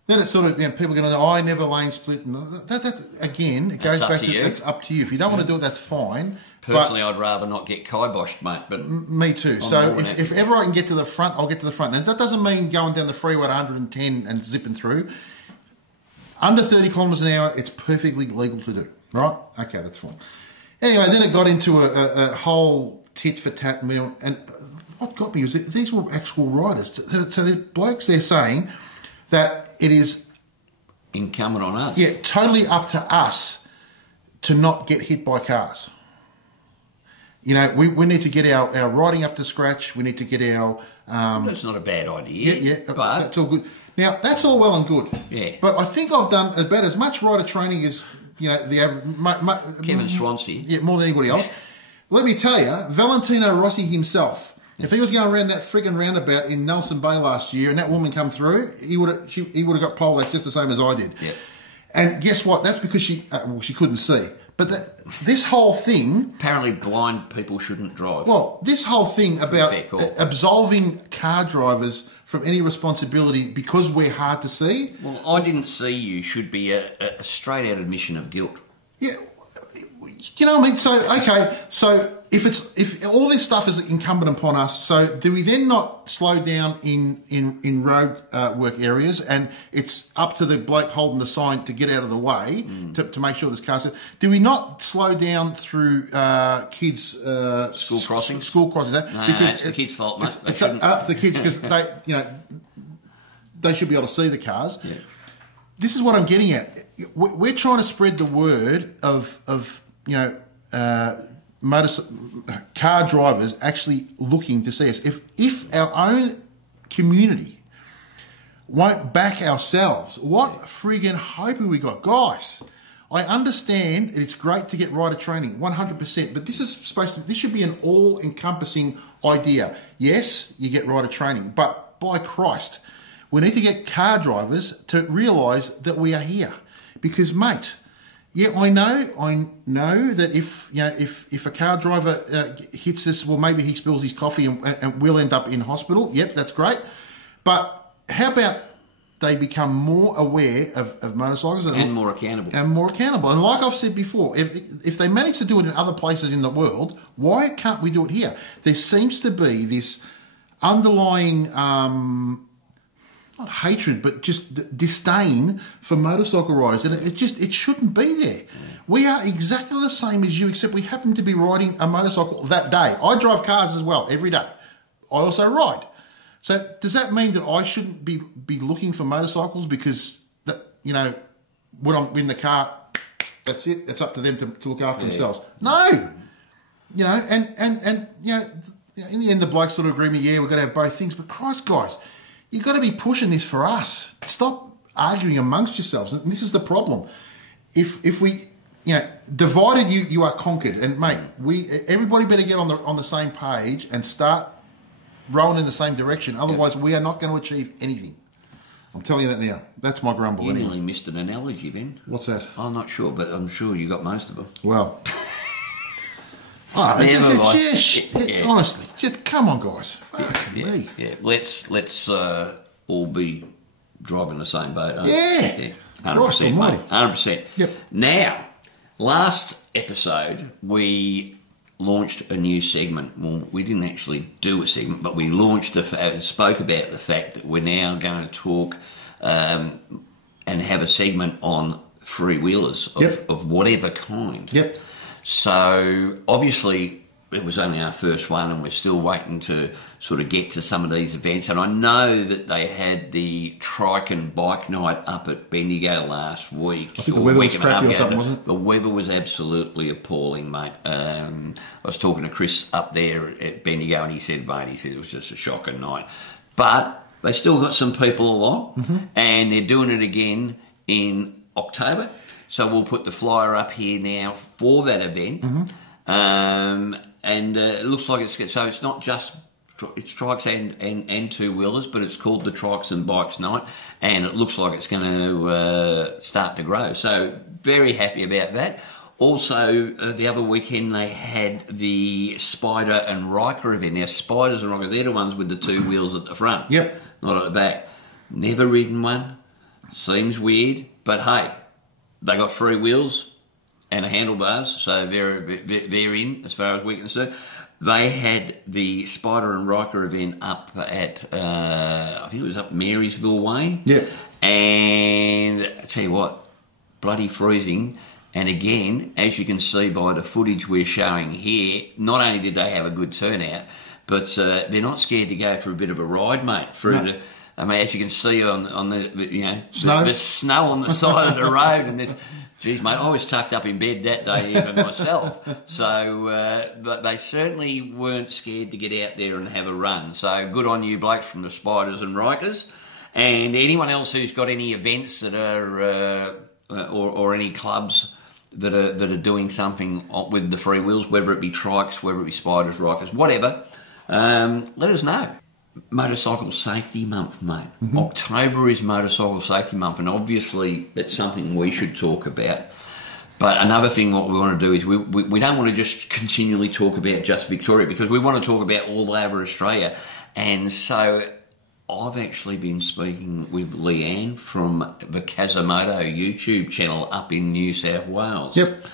Then it's sort of, people going, I never lane split. And that again, it goes back to it's up to you. If you don't want to do it, that's fine. Personally, I'd rather not get kiboshed, mate. But me too. So if ever I can get to the front, I'll get to the front. And that doesn't mean going down the freeway at 110 and zipping through. Under 30 kilometres an hour, it's perfectly legal to do. Right? Okay, that's fine. Anyway, then it got into a whole tit for tat meal. And what got me was that these were actual riders. So the blokes there saying that it is incumbent on us. Yeah, totally up to us to not get hit by cars. We need to get our riding up to scratch. We need to get our... that's not a bad idea. Yeah, but that's all good. Now, that's all well and good. Yeah. But I think I've done about as much rider training as, the average... Kevin Swansea. Yeah, more than anybody else. Let me tell you, Valentino Rossi himself... If he was going around that friggin' roundabout in Nelson Bay last year and that woman come through, he would have got pole just the same as I did. Yeah. And guess what? That's because she couldn't see. But this whole thing... Apparently blind people shouldn't drive. Well, this whole thing about absolving car drivers from any responsibility because we're hard to see... Well, I didn't see you should be a straight-out admission of guilt. Yeah. You know what I mean? So, okay, so if all this stuff is incumbent upon us, so do we then not slow down in road work areas, and it's up to the bloke holding the sign to get out of the way to make sure there's cars? Do we not slow down through kids' school crossings? School crossings, No, it's the kids' fault, mate. It's up to the kids because they should be able to see the cars. Yeah. This is what I'm getting at. We're trying to spread the word of car drivers actually looking to see us. If our own community won't back ourselves, what friggin' hope have we got? Guys, I understand it's great to get rider training, 100%, but this should be an all-encompassing idea. Yes, you get rider training, but by Christ, we need to get car drivers to realise that we are here. Because, mate, yeah, I know that if a car driver hits us, well, maybe he spills his coffee and we'll end up in hospital. Yep, that's great. But how about they become more aware of motorcycles and more accountable. And more accountable. And like I've said before, if they manage to do it in other places in the world, why can't we do it here? There seems to be this underlying, not hatred, but just disdain for motorcycle riders. And it shouldn't be there. We are exactly the same as you, except we happen to be riding a motorcycle that day. I drive cars as well every day. I also ride. So does that mean that I shouldn't be looking for motorcycles because, when I'm in the car, that's it. It's up to them to look after themselves. No, and in the end, the blokes sort of agree with me. Yeah, we've got to have both things. But Christ, guys, you've got to be pushing this for us. Stop arguing amongst yourselves. And this is the problem. If we, divided, you are conquered. And mate, everybody better get on the same page and start rowing in the same direction. Otherwise, we are not going to achieve anything. I'm telling you that now. That's my grumble. You nearly missed an analogy, Ben. What's that? I'm not sure, but I'm sure you got most of them. Well, honestly, just come on, guys. Let's all be driving the same boat. 100%, mate. 100%. Yep. Now, last episode we launched a new segment. Well, we didn't actually do a segment, but we spoke about the fact that we're now going to talk and have a segment on freewheelers of whatever kind. Yep. So obviously it was only our first one, and we're still waiting to sort of get to some of these events. And I know that they had the trike and bike night up at Bendigo last week. I think the weather was crappy or something, wasn't it? The weather was absolutely appalling, mate. I was talking to Chris up there at Bendigo, and he said it was just a shocking night. But they still got some people along, and they're doing it again in October. So we'll put the flyer up here now for that event. And it looks like it's not just trikes and two-wheelers, but it's called the Trikes and Bikes Night, and it looks like it's going to start to grow. So very happy about that. Also, the other weekend they had the Spider and Riker event. Now, Spiders and Rikers, they're the ones with the two wheels at the front, not at the back. Never ridden one. Seems weird, but hey, they got free wheels and handlebars, so they're in as far as we can see. They had the Spider and Riker event up at, I think it was up Marysville Way. Yeah. And I tell you what, bloody freezing. And again, as you can see by the footage we're showing here, not only did they have a good turnout, but they're not scared to go for a bit of a ride, mate, as you can see on the snow. The snow on the side of the road, and there's, geez, mate, I was tucked up in bed that day even myself. So, but they certainly weren't scared to get out there and have a run. So good on you blokes from the Spiders and Rikers. And anyone else who's got any events that are, or any clubs that are doing something with the free wheels, whether it be trikes, whether it be Spiders, Rikers, whatever, let us know. Motorcycle Safety Month, mate. October is Motorcycle Safety Month, and obviously it's something we should talk about. But another thing what we want to do is we don't want to just continually talk about just Victoria, because we want to talk about all over Australia. And so I've actually been speaking with Leanne from the Kazomoto YouTube channel up in New South Wales. Yep.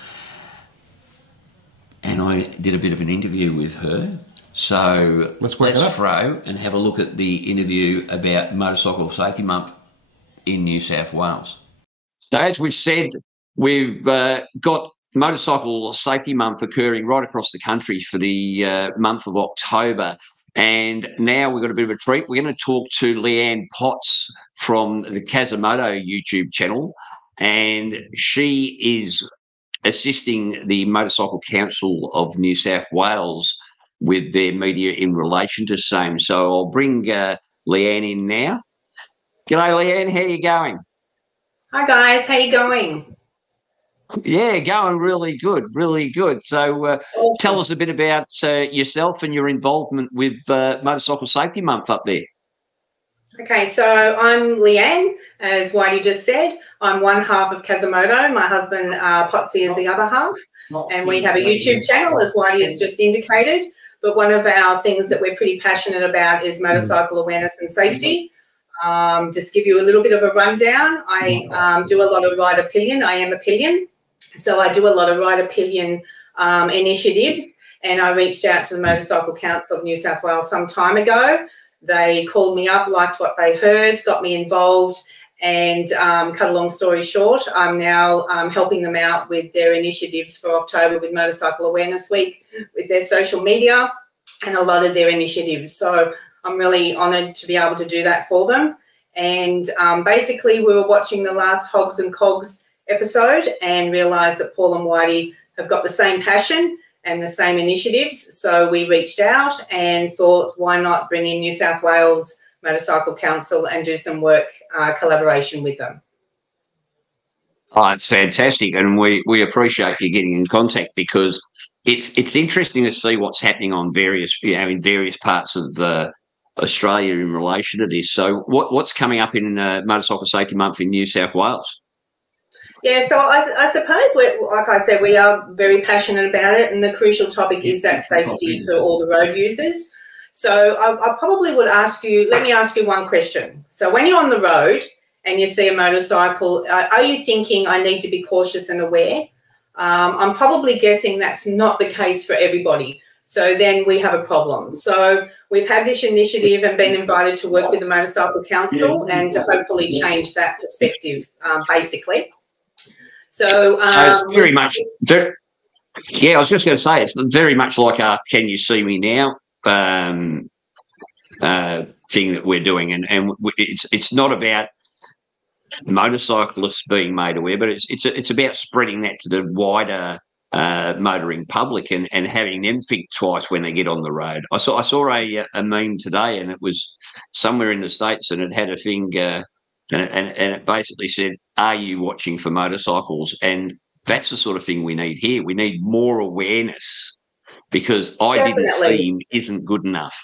And I did a bit of an interview with her. So let's throw and have a look at the interview about Motorcycle Safety Month in New South Wales. So as we've said, we've got Motorcycle Safety Month occurring right across the country for the month of October. And now we've got a bit of a treat. We're going to talk to Leanne Potts from the Kazomoto YouTube channel, and she is assisting the Motorcycle Council of New South Wales with their media in relation to same. So I'll bring Leanne in now. G'day, Leanne. How are you going? Hi, guys. How you going? Yeah, going really good, really good. So awesome. Tell us a bit about yourself and your involvement with Motorcycle Safety Month up there. Okay, so I'm Leanne, as Whitey just said. I'm one half of Kazomoto. My husband, Potsy, is the other half. And we have a YouTube channel, as Whitey has just indicated. But one of our things that we're pretty passionate about is motorcycle awareness and safety. Just give you a little bit of a rundown. I do a lot of rider pillion. I am a pillion. So I do a lot of rider pillion initiatives, and I reached out to the Motorcycle Council of New South Wales some time ago. They called me up, liked what they heard, got me involved, and cut a long story short, I'm now helping them out with their initiatives for October with Motorcycle Awareness Week, with their social media and a lot of their initiatives. So I'm really honoured to be able to do that for them. And basically we were watching the last Hogs and Cogs episode and realised that Paul and Whitey have got the same passion and the same initiatives. So we reached out and thought, why not bring in New South Wales Motorcycle Council and do some work collaboration with them. Oh, it's fantastic, and we appreciate you getting in contact, because it's interesting to see what's happening on various, you know, in various parts of Australia in relation to this. So what's coming up in Motorcycle Safety Month in New South Wales? Yeah, so I suppose, like I said, we are very passionate about it, and the crucial topic is that safety for all the road users. So I probably would ask you, let me ask you one question. So when you're on the road and you see a motorcycle, are you thinking, I need to be cautious and aware? I'm probably guessing that's not the case for everybody. So then we have a problem. So we've had this initiative and been invited to work with the Motorcycle Council and to hopefully change that perspective, basically. So it's very much, yeah, I was just going to say, it's very much like our Can You See Me Now thing that we're doing, and it's not about motorcyclists being made aware, but it's about spreading that to the wider motoring public and having them think twice when they get on the road. I saw a meme today, and it was somewhere in the States, and it had a thing and it basically said, "Are you watching for motorcycles?" And that's the sort of thing we need here. We need more awareness, because I didn't see him isn't good enough.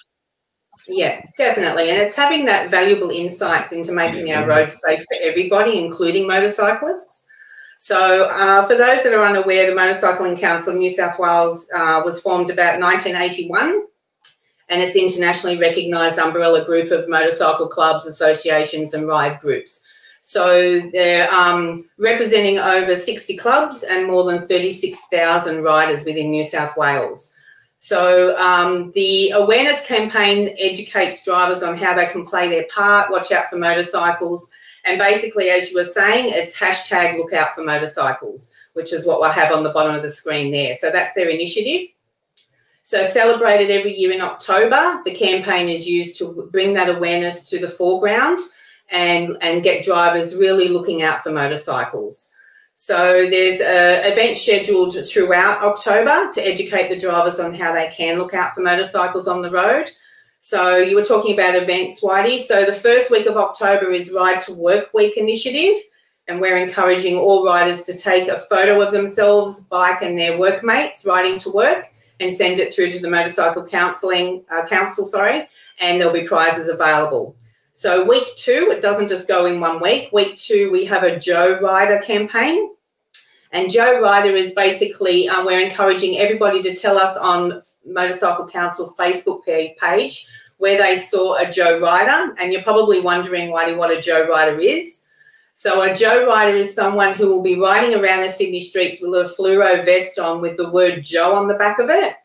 Yeah, definitely. And it's having that valuable insights into making our roads safe for everybody, including motorcyclists. So for those that are unaware, the Motorcycling Council of New South Wales was formed about 1981, and it's internationally recognised umbrella group of motorcycle clubs, associations and ride groups. So they're representing over 60 clubs and more than 36,000 riders within New South Wales. So the awareness campaign educates drivers on how they can play their part, watch out for motorcycles, and basically, as you were saying, it's hashtag look out for motorcycles, which is what we'll have on the bottom of the screen there. So that's their initiative. So celebrated every year in October, the campaign is used to bring that awareness to the foreground and get drivers really looking out for motorcycles. So there's events scheduled throughout October to educate the drivers on how they can look out for motorcycles on the road. So you were talking about events, Whitey. So the first week of October is Ride to Work Week initiative, and we're encouraging all riders to take a photo of themselves, bike and their workmates riding to work and send it through to the Motorcycle Council, and there'll be prizes available. So week 2, it doesn't just go in 1 week. Week 2, we have a Joe Rider campaign. And Joe Rider is basically, we're encouraging everybody to tell us on Motorcycle Council Facebook page where they saw a Joe Rider. And you're probably wondering, Whitey, what a Joe Rider is. So a Joe Rider is someone who will be riding around the Sydney streets with a fluoro vest on with the word Joe on the back of it.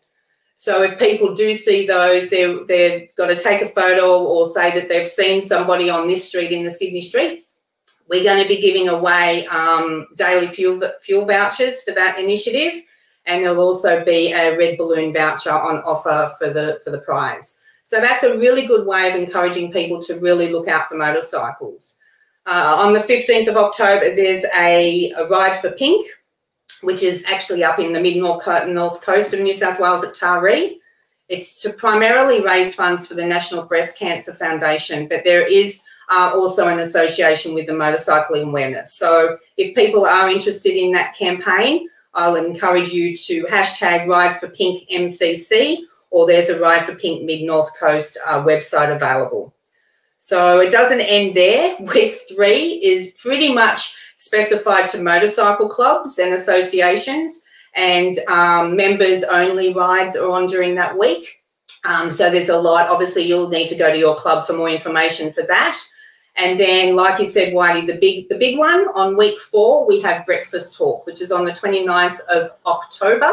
So if people do see those, they've got to take a photo or say that they've seen somebody on this street in the Sydney streets. We're going to be giving away daily fuel vouchers for that initiative, and there'll also be a red balloon voucher on offer for the prize. So that's a really good way of encouraging people to really look out for motorcycles. On the 15th of October, there's a Ride for Pink, which is actually up in the mid-north coast of New South Wales at Taree. It's to primarily raise funds for the National Breast Cancer Foundation, but there is also an association with the motorcycling awareness. So if people are interested in that campaign, I'll encourage you to hashtag Ride for Pink MCC, or there's a Ride for Pink Mid-North Coast website available. So it doesn't end there. Week 3 is pretty much specified to motorcycle clubs and associations, and members only rides are on during that week. So there's a lot. Obviously, you'll need to go to your club for more information for that. And then, like you said, Whitey, the big one on week 4, we have Breakfast Talk, which is on the 29th of October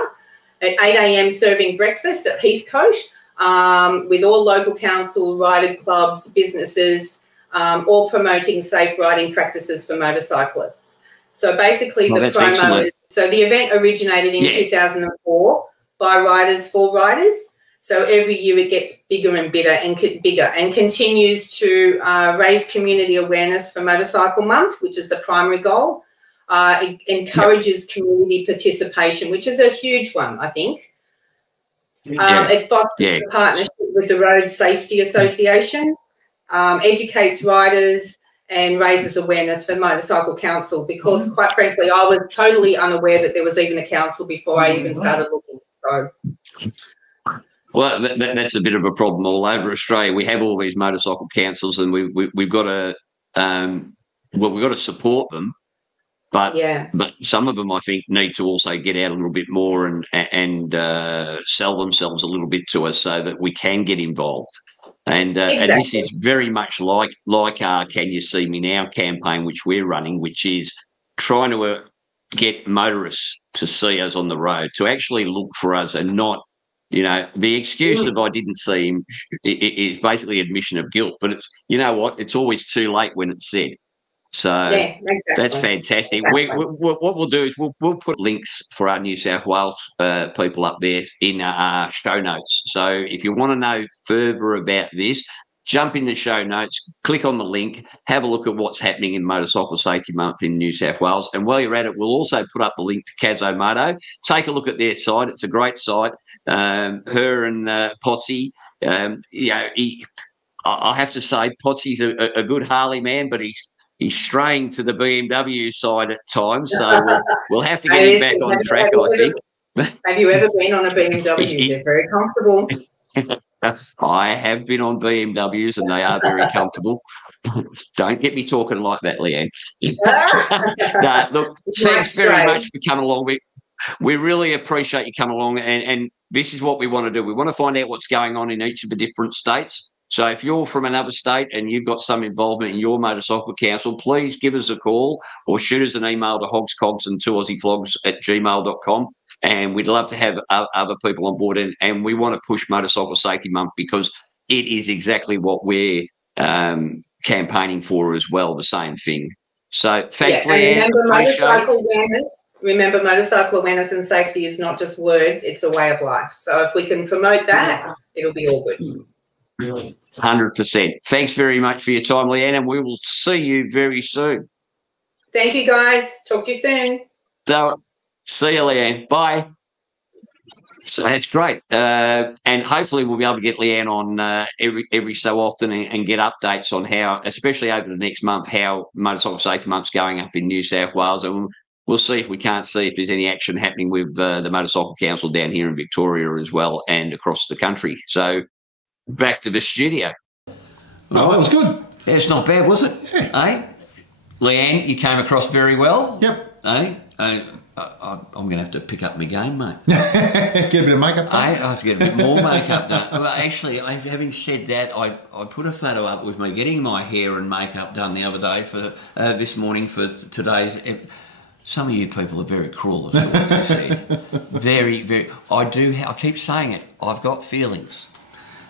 at 8 a.m. serving breakfast at Heathcote with all local council, rider clubs, businesses, all promoting safe riding practices for motorcyclists. So basically the promo excellent. Is, so the event originated in 2004 by riders for riders. So every year it gets bigger and bigger and continues to raise community awareness for Motorcycle Month, which is the primary goal. It encourages community participation, which is a huge one, I think. It fosters a partnership with the Road Safety Association, educates riders and raises awareness for Motorcycle Council because, quite frankly, I was totally unaware that there was even a council before I even started looking. So. Well, that's a bit of a problem all over Australia. We have all these motorcycle councils, and we've got to we've got to support them, but some of them I think need to also get out a little bit more and sell themselves a little bit to us so that we can get involved. And this is very much like our Can You See Me Now campaign, which we're running, which is trying to get motorists to see us on the road, to actually look for us and not. You know, the excuse of I didn't see him is basically admission of guilt. But it's, you know what, it's always too late when it's said. So that's fantastic. What we'll do is we'll put links for our New South Wales people up there in our show notes. So if you want to know further about this, jump in the show notes, click on the link, have a look at what's happening in Motorcycle Safety Month in New South Wales. And while you're at it, we'll also put up a link to Kazomoto. Take a look at their site. It's a great site. Her and Potsy, I have to say, Potsy's a good Harley man, but he's straying to the BMW side at times. So we'll have to get him back on track, I think. Have you ever been on a BMW? They're very comfortable. I have been on BMWs and they are very comfortable. Don't get me talking like that, Leanne. No, look, thanks very much for coming along. We really appreciate you coming along, and this is what we want to do. We want to find out what's going on in each of the different states. So if you're from another state and you've got some involvement in your motorcycle council, please give us a call or shoot us an email to hogscogs and 2aussieflogs@gmail.com. And we'd love to have other people on board. And we want to push Motorcycle Safety Month because it is exactly what we're campaigning for as well, the same thing. So thanks, Leanne. Remember, motorcycle awareness and safety is not just words, it's a way of life. So if we can promote that, it'll be all good. 100%. Thanks very much for your time, Leanne, and we will see you very soon. Thank you, guys. Talk to you soon. So, see you, Leanne. Bye. So that's great. And hopefully we'll be able to get Leanne on every so often and get updates on how, especially over the next month, how Motorcycle Safety Month's going up in New South Wales. And we'll see if we can't see if there's any action happening with the Motorcycle Council down here in Victoria as well and across the country. So back to the studio. Oh, that was good. Yeah, it's not bad, was it? Yeah. Eh? Leanne, you came across very well. Yep. Eh? I'm going to have to pick up my game, mate. Get a bit of makeup done. I have to get a bit more makeup done. Well, actually, having said that, I put a photo up with me getting my hair and makeup done the other day for this morning for today's. Some of you people are very cruel, as I said. Very, very. I keep saying it. I've got feelings,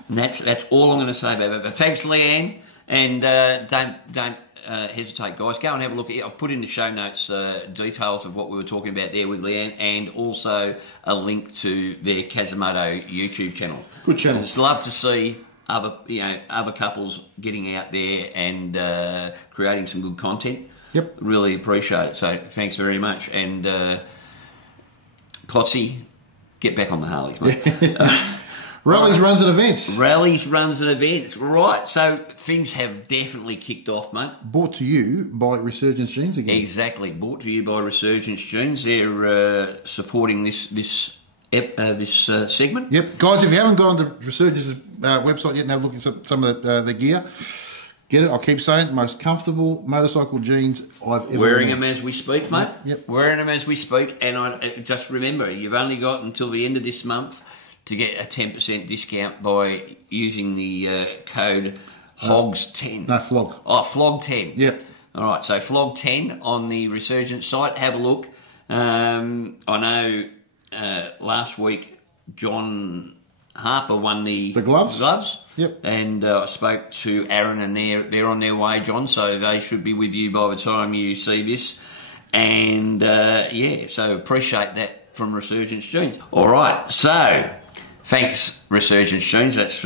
and that's all I'm going to say about it. But thanks, Leanne, and don't hesitate, guys. Go and have a look. I'll put in the show notes details of what we were talking about there with Leanne, and also a link to their Kazomoto YouTube channel. Good channel. I'd love to see other couples getting out there and creating some good content. Yep. Really appreciate it. So thanks very much. And Potsy, get back on the Harleys, mate. Rallies, runs and events. Rallies, runs and events. Right. So things have definitely kicked off, mate. Brought to you by Resurgence Jeans again. Exactly. Brought to you by Resurgence Jeans. They're supporting this segment. Yep. Guys, if you haven't gone to Resurgence's website yet and have a look at some of the gear, get it. I'll keep saying it. Most comfortable motorcycle jeans I've ever wearing them as we speak, mate. Yep. Wearing them as we speak. And just remember, you've only got until the end of this month to get a 10% discount by using the code Hogs 10. No, Flog. Oh, Flog 10. Yep. All right, so Flog 10 on the Resurgence site. Have a look. I know last week John Harper won the gloves. Yep. And I spoke to Aaron, and they're on their way, John, so they should be with you by the time you see this. And, yeah, so appreciate that from Resurgence Jeans. All right, so thanks, Resurgence Jeans. That's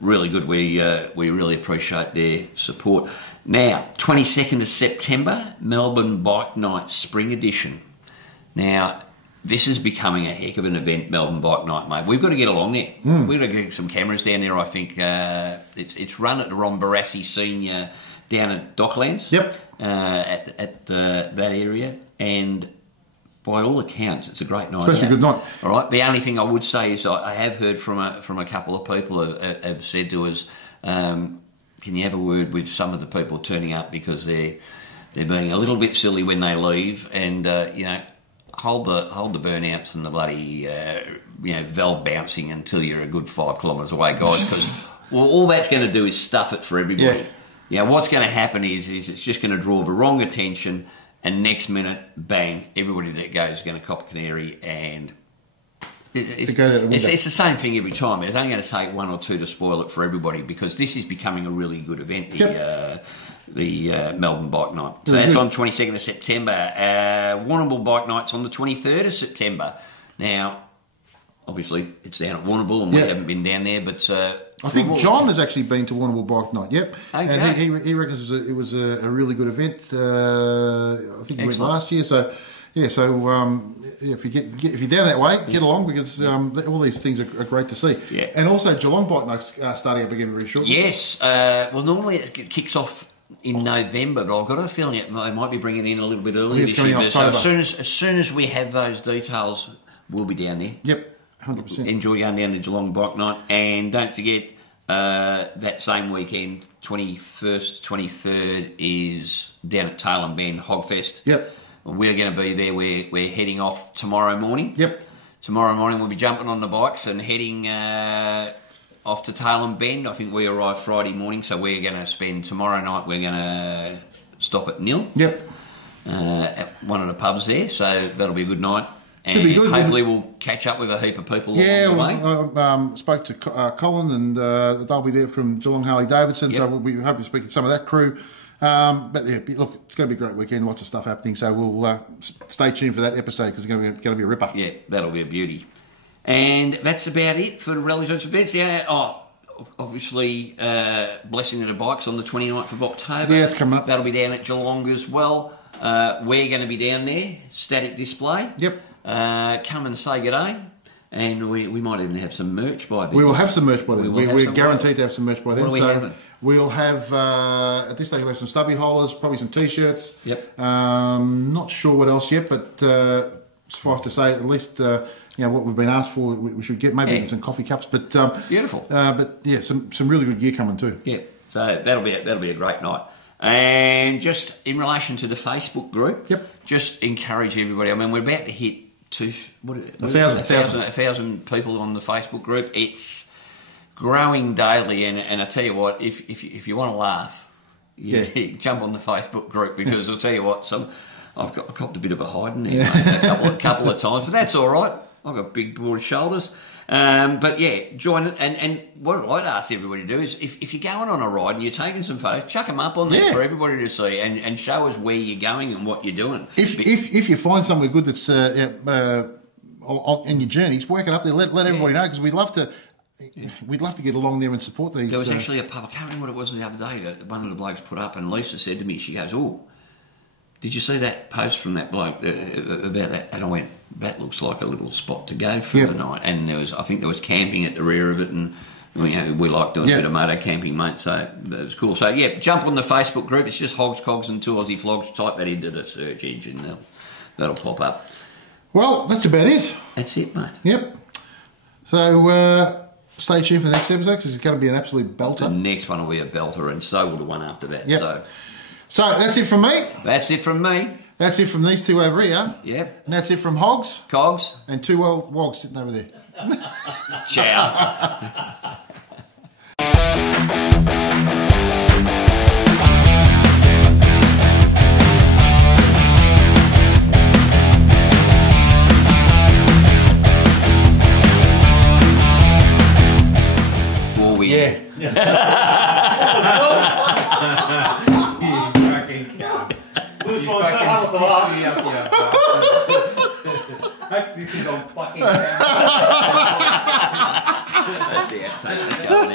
really good. We really appreciate their support. Now, 22nd of September, Melbourne Bike Night Spring Edition. Now, this is becoming a heck of an event, Melbourne Bike Night, mate. We've got to get along there. We've got to get some cameras down there, I think. It's run at the Ron Barassi Senior down at Docklands. Yep. At that area. And by all accounts, it's a great night. Especially a good night. All right. The only thing I would say is I have heard from a couple of people who have said to us, can you have a word with some of the people turning up because they're being a little bit silly when they leave, and you know, hold the burnouts and the bloody valve bouncing until you're a good 5 kilometres away, guys, because all that's going to do is stuff it for everybody. Yeah. What's going to happen is it's just going to draw the wrong attention, and next minute, bang, everybody that goes is going to cop a canary, and it's the same thing every time. It's only going to take 1 or 2 to spoil it for everybody, because this is becoming a really good event, the Melbourne Bike Night. So that's on 22nd of September. Warrnambool Bike Night's on the 23rd of September. Now, obviously, it's down at Warrnambool, and we haven't been down there, but... I think John has actually been to Warrnambool Bike Night, yep. Okay. And he reckons it was a really good event. I think he went last year, so... Yeah, so if you're down that way, get along, because all these things are great to see. Yeah. And also Geelong Bike Night's starting up again very shortly. Yes. Well, normally it kicks off in November, but I've got a feeling they might be bringing it in a little bit earlier this year. So as soon as we have those details, we'll be down there. Yep, 100%. Enjoy going down to Geelong Bike Night, and don't forget that same weekend, 21st, 23rd, is down at Tail and Bend Hogfest. Yep. We're going to be there. We're heading off tomorrow morning. Yep. Tomorrow morning we'll be jumping on the bikes and heading off to Tail and Bend. I think we arrive Friday morning, so we're going to spend tomorrow night. We're going to stop at Nil. Yep. At one of the pubs there, so that'll be a good night. And be good. Hopefully we'll catch up with a heap of people along the way. I spoke to Colin, and they'll be there from Geelong Harley Davidson, so we'll be hoping to speak to some of that crew. But yeah, look, it's going to be a great weekend, lots of stuff happening, so we'll stay tuned for that episode, because it's going to be a ripper. Yeah, that'll be a beauty. And that's about it for the Resurgence events. Yeah, obviously, Blessing of the Bikes on the 29th of October. Yeah, it's coming up. That'll be down at Geelong as well. We're going to be down there, static display. Yep. Come and say good day. And we might even have some merch by then. We will have some merch by then. We're guaranteed to have some merch by then. What are we having? We'll have, at this stage, we'll have some stubby holders, probably some T-shirts. Yep. Not sure what else yet, but suffice to say, at least what we've been asked for, we should get. Maybe even some coffee cups. But beautiful. But yeah, some really good gear coming too. Yeah. So that'll be a great night. And just in relation to the Facebook group, just encourage everybody. I mean, we're about to hit 1,000 people on the Facebook group. It's growing daily, and I tell you what, if you want to laugh, jump on the Facebook group, because I'll tell you what, I've copped a bit of a hiding there, mate, a couple of times, but that's all right. I've got big broad shoulders. But yeah, join it. And what I'd ask everybody to do is, if you're going on a ride and you're taking some photos, chuck them up on there for everybody to see, and show us where you're going and what you're doing. If you find somewhere good that's in your journeys, work it up there. Let everybody know, because we'd love to get along there and support these. There was actually a pub, I can't remember what it was the other day, that one of the blokes put up, and Lisa said to me, she goes, "Oh, did you see that post from that bloke about that?" And I went, "That looks like a little spot to go for the night." And I think there was camping at the rear of it, and we like doing a bit of moto camping, mate. So it was cool. So yeah, jump on the Facebook group. It's just Hogs, Cogs, and 2 Aussie Flogs. Type that into the search engine, that'll pop up. Well, that's about it. That's it, mate. Yep. So stay tuned for the next episode, because it's going to be an absolute belter. The next one will be a belter, and so will the one after that. Yep. So that's it from me. That's it from me. That's it from these two over here. Yep. And that's it from Hogs. Cogs. And 2 old wogs sitting over there. Ciao. fucking cunts. We'll You try so fucking hard to laugh. stitch me up, you bastard. Hope this is on fucking camera. That's the outtake. That's going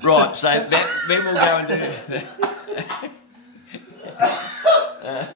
Right, so then we'll go and do